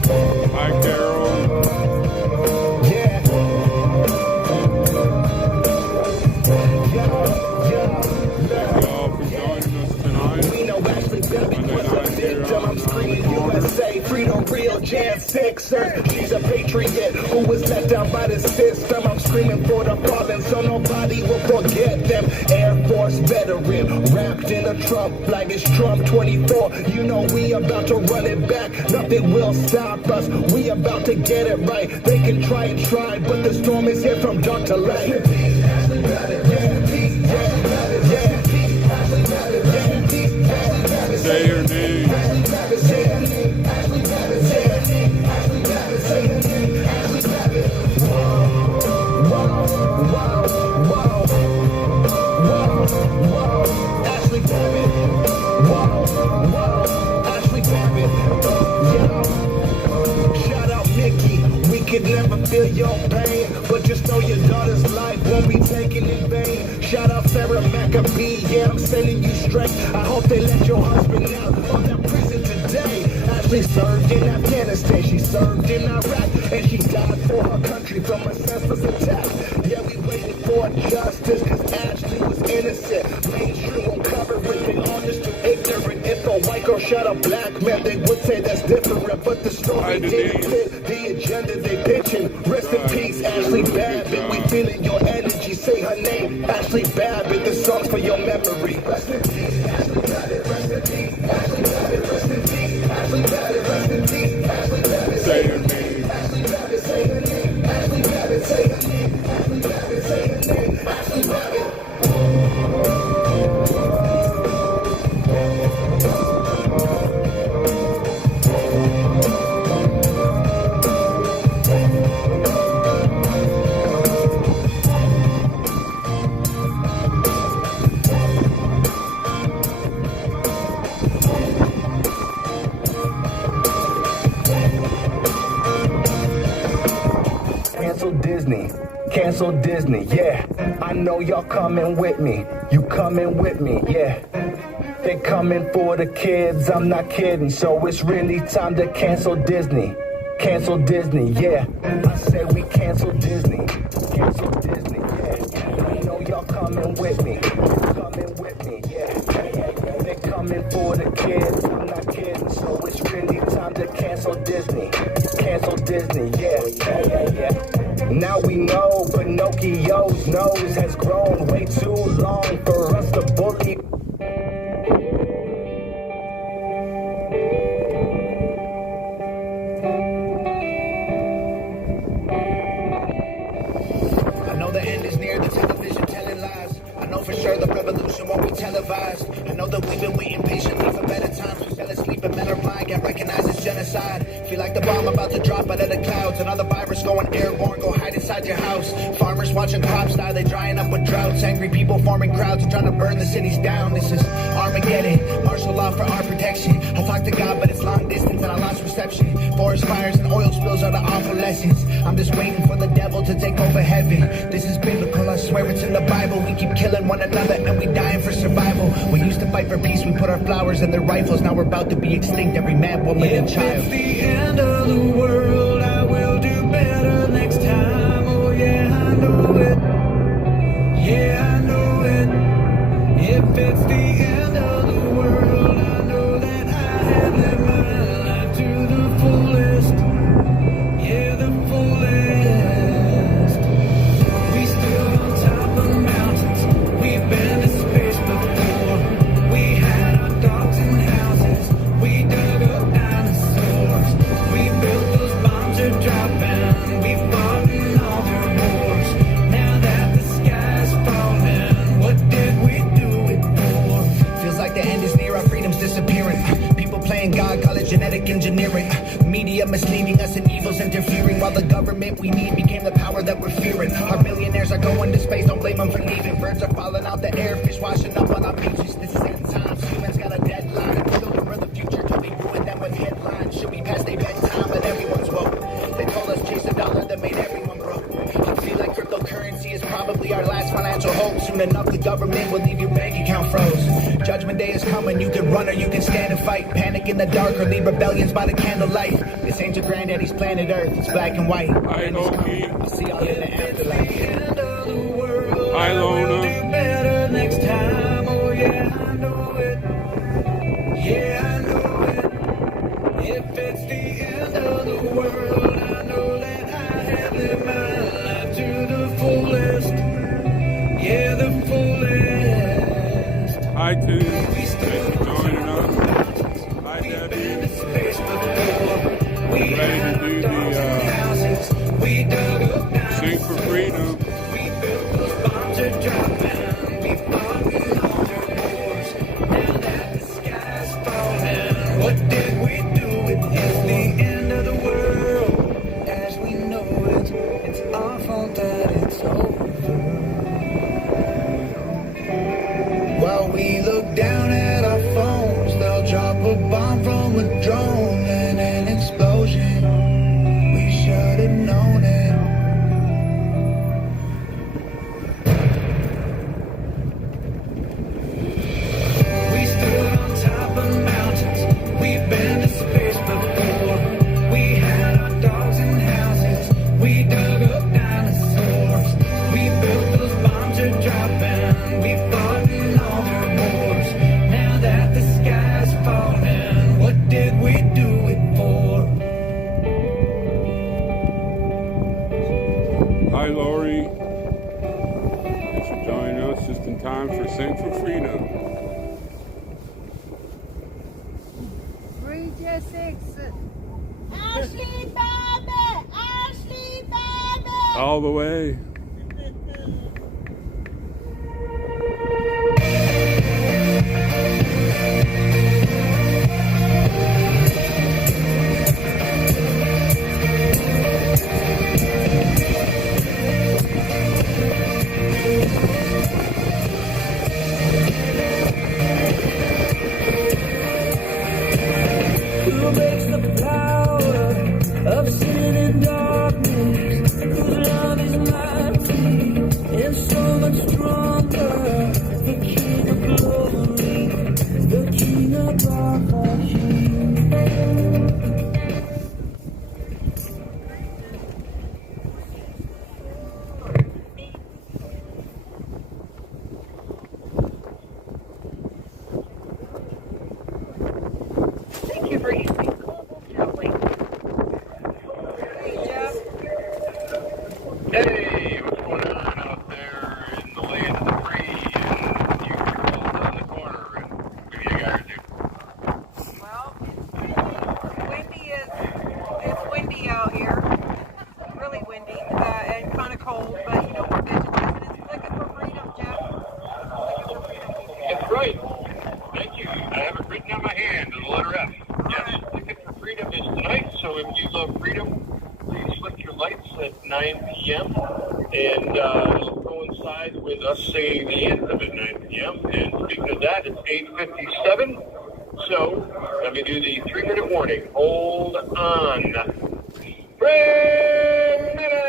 here. Hi, Carol. Thank you all for joining us tonight. We know Ashley Babbitt was a victim. I'm screaming USA, freedom, real Jan Sixer. She's a patriot who was let down by the system. I'm screaming for the fallen so nobody will forget them. Air Force veteran, wrapped in a Trump flag. It's Trump 24. You know we about to run it back. Nothing will stop us. We about to get it right. They can try and try, but the storm is here from dark to light. Say your name. Ashley Babbitt. Ashley Babbitt. Shout out Mickey. We could never feel your pain, but just know your daughter's life won't be taken in vain. Shout out Sarah McAbee. Yeah, I'm sending you straight. I hope they let your husband out of that prison today. Ashley served in Afghanistan. She served in Iraq, and she died for her country from a senseless attack. Yeah, we waited for justice because Ashley was innocent. Mainstream won't cover it. They all just too ignorant. If a white girl shot a black man, they would say that's different. But the story didn't fit the agenda they pitching. Rest in peace, Ashley Babbitt. We feeling your energy. Say her name, Ashley Babbitt. The song's for your memory. Rest in peace, Ashley Babbitt. Rest in peace, Ashley Babbitt. Rest in peace, Ashley Babbitt. Rest in peace, Ashley Babbitt. Say your name. Ashley Babbitt. Say her name. Ashley Babbitt. Say her name. Ashley Babbitt. Say her name. Ashley Babbitt. Cancel Disney, yeah. I know y'all coming with me. You coming with me, yeah. They coming for the kids, I'm not kidding. So it's really time to cancel Disney. Cancel Disney, yeah. I said we cancel Disney. Cancel Disney, yeah. I know y'all coming with me. You coming with me, yeah. They coming for the kids, I'm not kidding. So it's really time to cancel Disney. Cancel Disney, yeah. Now we know Pinocchio's nose has grown way too long for us to bully. I know the end is near, the television telling lies. I know for sure the revolution won't be televised. I know that we've been waiting patiently for better times. We fell asleep and met our mind, got recognized as genocide. outside. Feel like the bomb about to drop out of the clouds. Another virus going airborne, go hide inside your house. Farmers watching crops die, they drying up with droughts. Angry people forming crowds and trying to burn the cities down. This is Armageddon, martial law for our protection. I talk to God, but it's long distance and I lost reception. Forest fires and oil spills are the awful lessons. I'm just waiting for the devil to take over heaven. This is biblical, I swear it's in the Bible. We keep killing one another and we dying for survival. We used to fight for peace, we put our flowers in their rifles. Now we're about to be extinct, every man, woman, and child. If it's the end of the world, I will do better next time. Oh yeah, I know it. Yeah, I know it. If it's the end of the world, I know that I have lived my life to the fullest. Yeah, the fullest. We stood on top of mountains. We've been to space before. We had our dogs in houses. We dug up dinosaurs. We built those bombs are dropping. We fought in all their wars. Now that the sky's falling, what did we do it for? Feels like the end is near, our freedom's disappearing. People playing God, call it genetic engineering. Media misleading us and evil's interfering. While the government we need became the power that we're fearing. Our billionaires are going to space, don't blame them for leaving. Birds are falling out the air, fish washing up on our beaches. This is end times, humans got a deadline. The children of the future, don't be ruin them with headlines. Should be past their bedtime, but everyone's woke. They told us chase a dollar that made everyone broke. I feel like cryptocurrency is probably our last financial hope. Soon enough the government will leave your bank account froze. Judgment day is coming, you can run or you can stand and fight. Panic in the dark or lead rebellions by the candlelight. This ain't your granddaddy's planet Earth, it's black and white. I'll see y'all in the afterlife. Hi, Lona. Do better next time. Oh yeah, I know it. Yeah, I know it. If it's the end of the world, I know that I have lived my life to the fullest. Yeah, the fullest. Hi, Too. Thanks for joining us. Hi, Debbie. Ready to do the Sing for Freedom. We built those bombs are dropping. We fought in all their wars. Now that the sky's falling, what did we do? It is the end of the world as we know it. It's our fault that it's over. While we look down at our phones, they'll drop a bomb from a drone and an explosion. We should have known it. We stood on top of mountains. We've been to space before. We had our dogs in houses. We dug up dinosaurs. We built those bombs are dropping. We fought in all their wars. Now that the sky's falling, what did we do it for? Hi, Lori. Thanks for joining us just in time for Sing for Freedom. 3 to 6. Ashley Babbitt! Ashley Babbitt! All the way. Who makes the power of sin and darkness? Whose love is mighty and so much stronger? The King of glory, the King of our King. Thank you for using global towing. Hey, Jeff. Hey, what's going on out there in the land of the free? And you girls on the corner, and give you a guy or two. Well, it's windy out here. Really windy and kind of cold, but you know, we're vigilant. It's looking for freedom, Jeff. Looking for freedom. That's right. Thank you. I have it written on my hand, the letter F. Yes. p.m. And it'll coincide with us saying the anthem at 9 p.m. And speaking of that, it's 8:57. So let me do the 3-minute warning. Hold on. 3 minutes.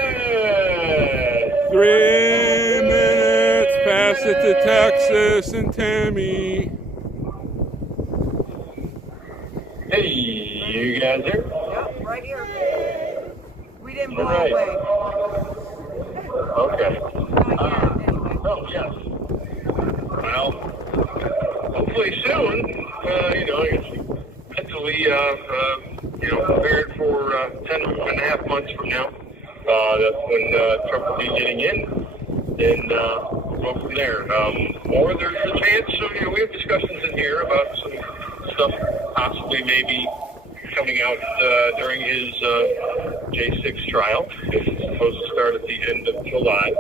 3 minutes. Pass it to Texas and Tammy. Hey, you guys there? Yep, right here. We didn't blow Right. away. Okay. Not yet, anyway. Oh, yes. Well, hopefully soon, I guess mentally, prepared for 10.5 months from now. That's when Trump will be getting in, and we'll go from there. Or there's a chance, we have discussions in here about some stuff possibly maybe coming out during his J6 trial. It's supposed to start at the end of July.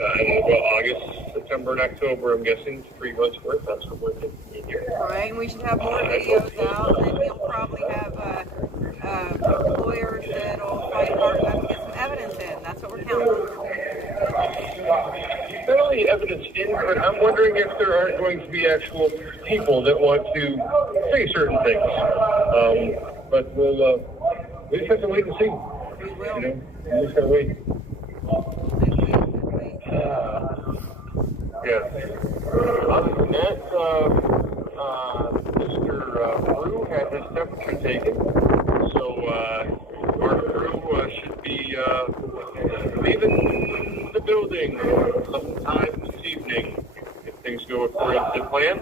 August, September, and October, I'm guessing, 3 months worth. That's what we're thinking in here. Right, and we should have more videos out, and he'll probably have lawyers that'll fight hard enough to get some evidence in. That's what we're counting on. Not only evidence in, but I'm wondering if there aren't going to be actual people that want to say certain things. But we just have to wait and see. We will. We just gotta wait. Yeah. Other than that, Mr. Brew had his temperature taken, so our crew should be leaving the building sometime this evening if things go according to plan.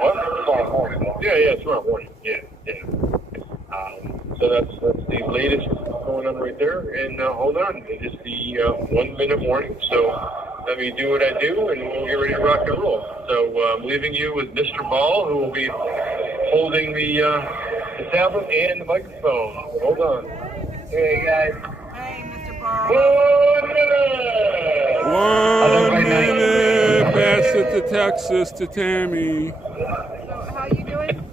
What? Tomorrow morning. Yeah, tomorrow morning. Yeah. So that's the latest going on right there. And hold on, it is the 1-minute warning. So let me do what I do, and we'll get ready to rock and roll. So I'm leaving you with Mr. Ball, who will be holding the tablet and the microphone. Hold on. Hey, guys. Hey, Mr. Ball. 1 minute. Pass it to Texas to Tammy. So, how you doing?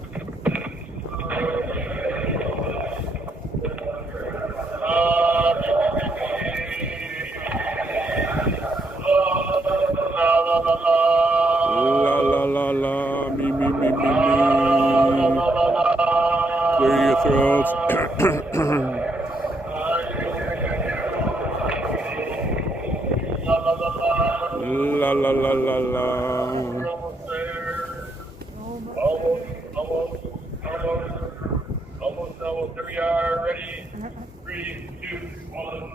La la la la, me. Clear your throats. La la la la la. Almost. Here we are, ready. 3, 2, 1.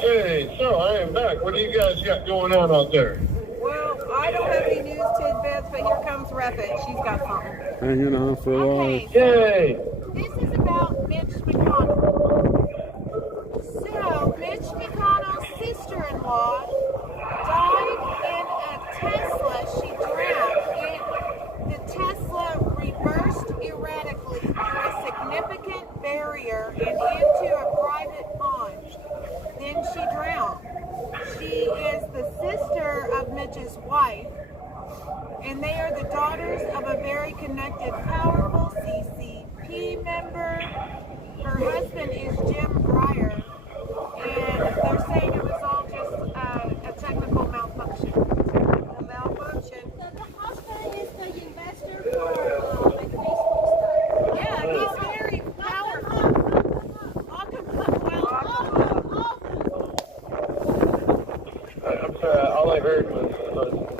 Hey, so I am back. What do you guys got going on out there? Well, I don't have any news tidbits. minutes, but here comes Refit. She's got something. Hanging on for a while. Yay! This is about Mitch McConnell. So, Mitch McConnell's sister-in-law died in a Tesla she drowned in. The Tesla reversed erratically through a significant barrier and into a private pond. Then she drowned. She is the sister of Mitch's wife, and they are the daughters of a very connected, powerful CCP member. Her husband is Jim Breyer, and they're saying it was all just a technical malfunction. A malfunction. The husband is the investor for like Facebook stuff. Yeah, he's very powerful. I'm sorry, all I heard was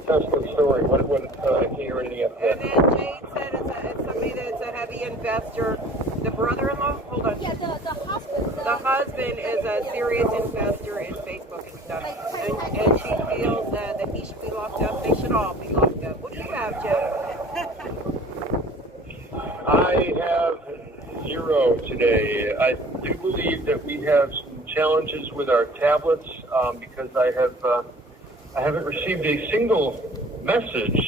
Tesla's story. What I can't hear anything after And that. then Jade said it's somebody that's a heavy investor. The brother-in-law? Hold on. Yeah, the husband. The husband is a serious investor in Facebook and stuff. And she feels that he should be locked up. They should all be locked up. What do you have, Jeff? I have 0 today. I do believe that we have some challenges with our tablets because I haven't received a single message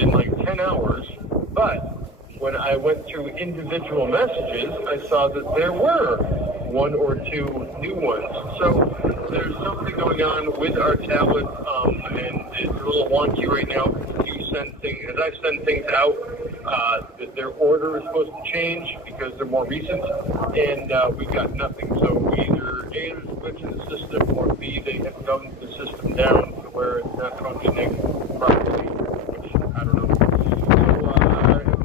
in like 10 hours. But when I went through individual messages, I saw that there were 1 or 2 new ones. So there's something going on with our tablet, and it's a little wonky right now. You send things, as I send things out, their order is supposed to change because they're more recent, and we got nothing. So either A, there's a glitch in the system, or B, they have dumbed the system down to where it's not functioning properly, which I don't know. So I have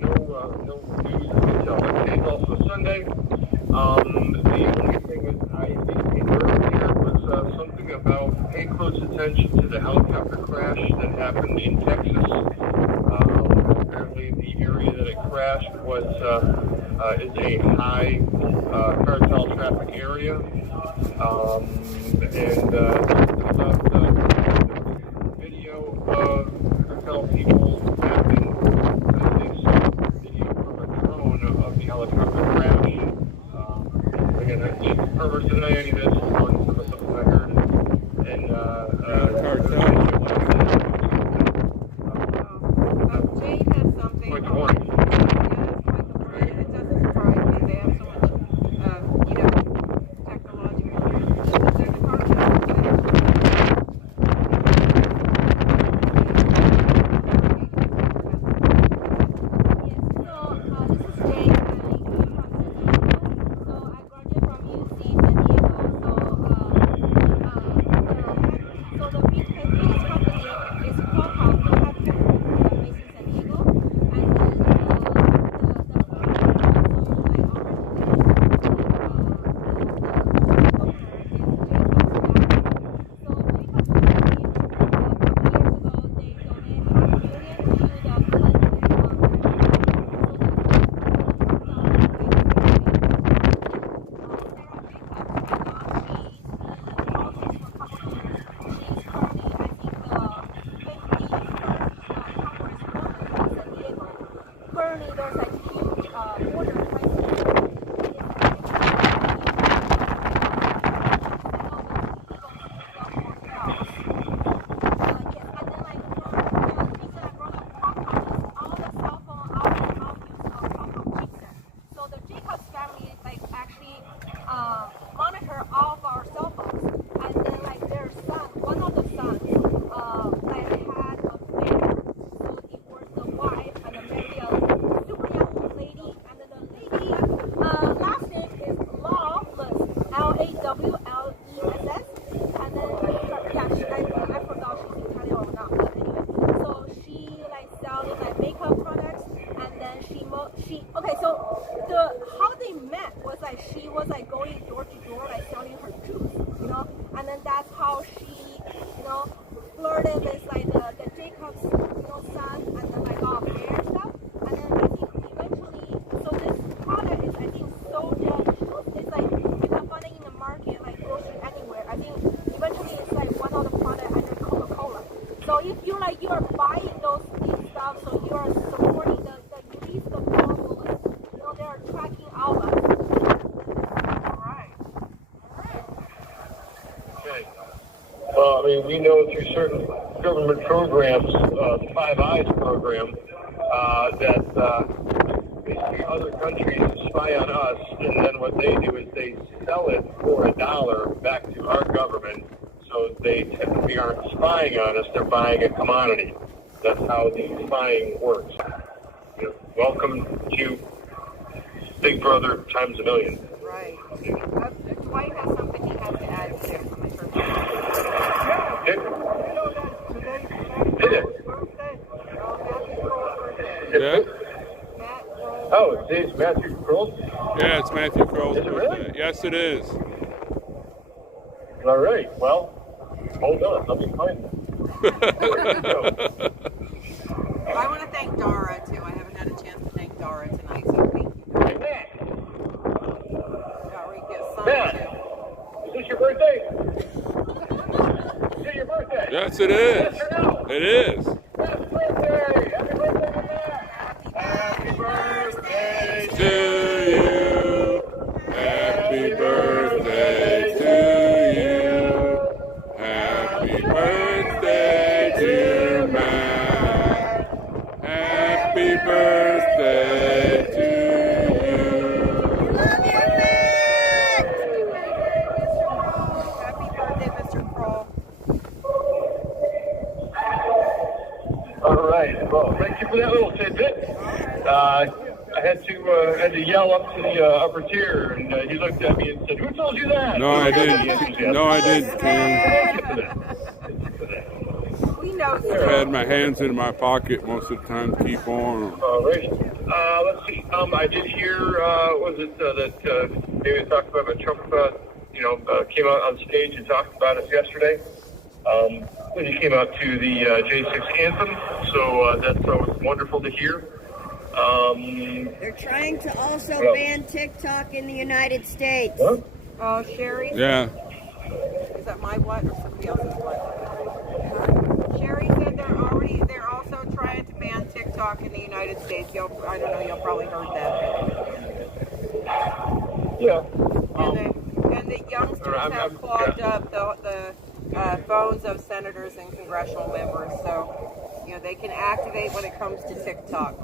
no news to tell. Today's also Sunday. The only thing that I did earlier was something about pay close attention to the helicopter crash that happened in Texas. Apparently, the area that it crashed was is a high cartel traffic area, and video of cartel people laughing as they saw video from a drone of the helicopter crash. Again, I can't deny any of this on something I heard, and Cartel. Jade has something. quite the morning. Yeah, that's quite the morning. It doesn't surprise me. They have so much, technological also you are supporting the least of populace. You know, they are tracking all of us. All right. Okay. Well, I mean, we know through certain government programs, the Five Eyes program, that basically other countries spy on us, and then what they do is they sell it for $1 back to our government. So they technically aren't spying on us; they're buying a commodity. That's how the spying works. You know, welcome to Big Brother times a million. Right. Dwight has something he has to add to. Did it? Yeah. Oh, it's Matthew Kroll's? Yeah, it's Matthew Kroll's birthday. Really? Yes, it is. All right. Well, hold on. Let me find them. I want to thank Dara, too. I haven't had a chance to thank Dara tonight, so thank you. Matt, is this your birthday? Is it your birthday? Yes, it is. Yes or no? It is. Happy birthday! Happy birthday to Matt! Happy birthday To you. Happy birthday to you. Happy birthday, dear Matt. Happy birthday to you. Love you, Matt! Happy birthday, Mr. Kroll. All right. Well, thank you for that little tidbit. I had to yell up to the upper tier, and he looked at me and said, "Who told you that?" No, I didn't. No, I didn't, Tim. We know, I've sir. had my hands in my pocket most of the time to keep on. All right. Let's see. I did hear, was it that maybe talked about Trump, came out on stage and talked about us yesterday. When he came out to the J6 anthem, so that's always wonderful to hear. They're trying to also Well- ban TikTok in the United States. What? Oh, Sherry? Yeah. Is that my what or somebody else's what? Sherry said they're also trying to ban TikTok in the United States. I don't know, y'all probably heard that. Yeah. And the youngsters have clogged up the phones of senators and congressional members, so they can activate when it comes to TikTok.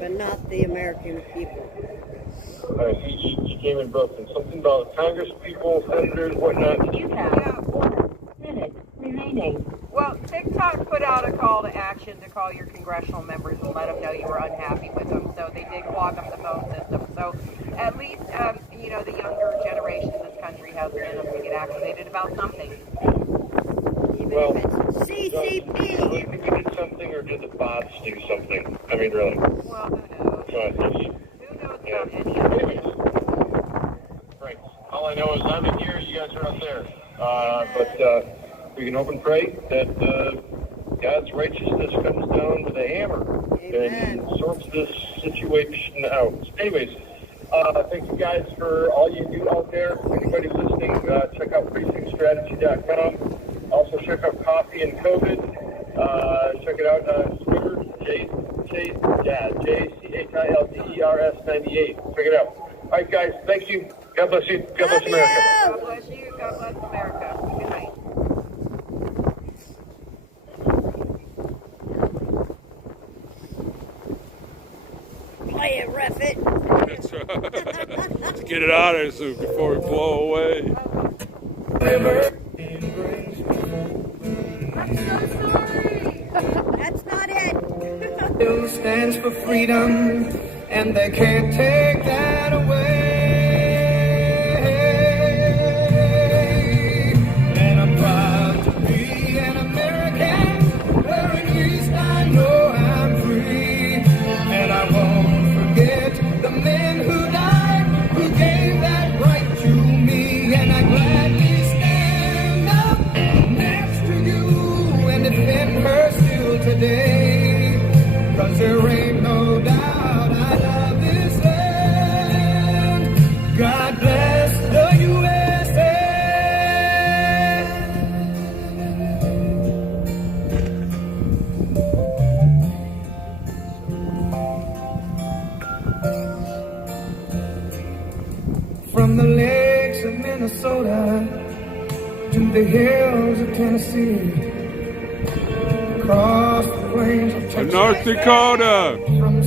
But not the American people. He came and broke in something about Congress people, senators, whatnot. You have 1 minute remaining. Well, TikTok put out a call to action to call your congressional members and let them know you were unhappy with them. So they did clog up the phone system. So at least, the younger generation in this country has been able to get activated about something. Well, CCP! Do you think we did something, or did the bots do something? I mean, really. Well, who knows? So Who knows yeah. about any of it? Right. All I know is I'm in here, you guys are out there. But we can hope and pray that God's righteousness comes down to the hammer and sorts this situation out. Anyways, thank you guys for all you do out there. Anybody listening, check out precinctstrategy.com. Also check out Coffee and COVID. Check it out on Twitter, JCHILDERS98. Check it out. All right, guys. Thank you. God bless you. God bless America. God bless you. God bless America. Good night. Play it, ref it. That's right. Let's get it out of here before we blow away. I'm so sorry. That's not it. Still stands for freedom, and they can't take that away. And I'm proud to be an American, where at least I know I'm free. And I won't forget the men who died, who gave that right to me. And I gladly stand up next to you and defend her still today. 'Cause there ain't no doubt I love this land. God bless the USA. the hills of Tennessee, across the plains of Texas. North Dakota.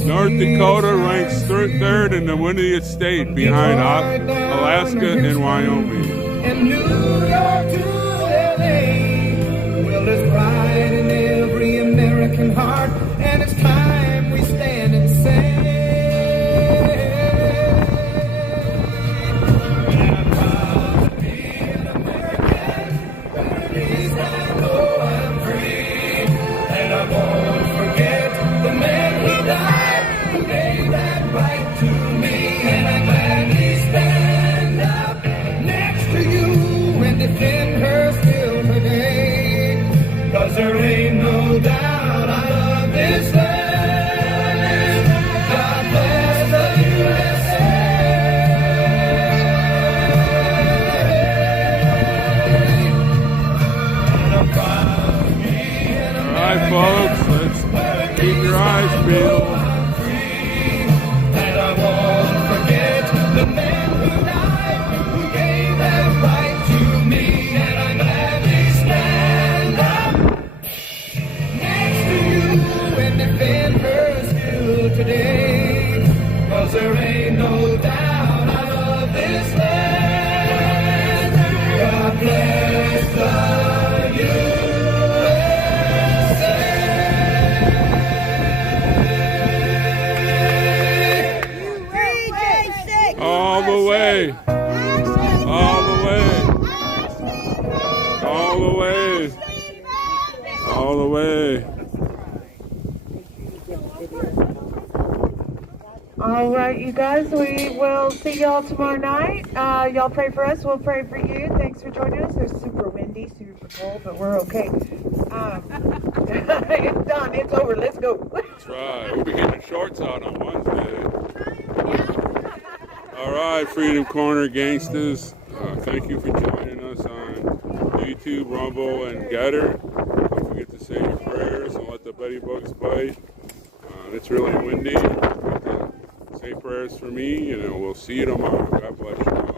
North Dakota ranks third in the windiest state behind Alaska and Wyoming. And New York to LA, well, there's pride in every American heart, and it's time we stand and say, I'm proud to be an American, at least I know I'm free, and I won't forget the man who died, who gave that right to me, and I gladly stand up next to you and defend her still today, 'cause there ain't no doubt I love this land. God bless the USA. And I'm proud to be an All right, folks, let's keep your eyes peeled. and I won't forget the man who died, who gave that right to me, and I gladly stand up next to you and defend her still today, 'cause there ain't no doubt I love this land. God bless the All the way. All the way. All the way. All the way. All right, you guys, we will see y'all tomorrow night. Y'all pray for us. We'll pray for you. Thanks for joining us. It's super windy, super cold, but we're okay. It's done. It's over. Let's go. That's right. We'll be getting shorts out on Wednesday. All right, Freedom Corner gangsters. Thank you for joining us on YouTube, Rumble, and Getter. Don't forget to say your prayers and let the Betty Bugs bite. It's really windy. Say prayers for me, and we'll see you tomorrow. God bless you.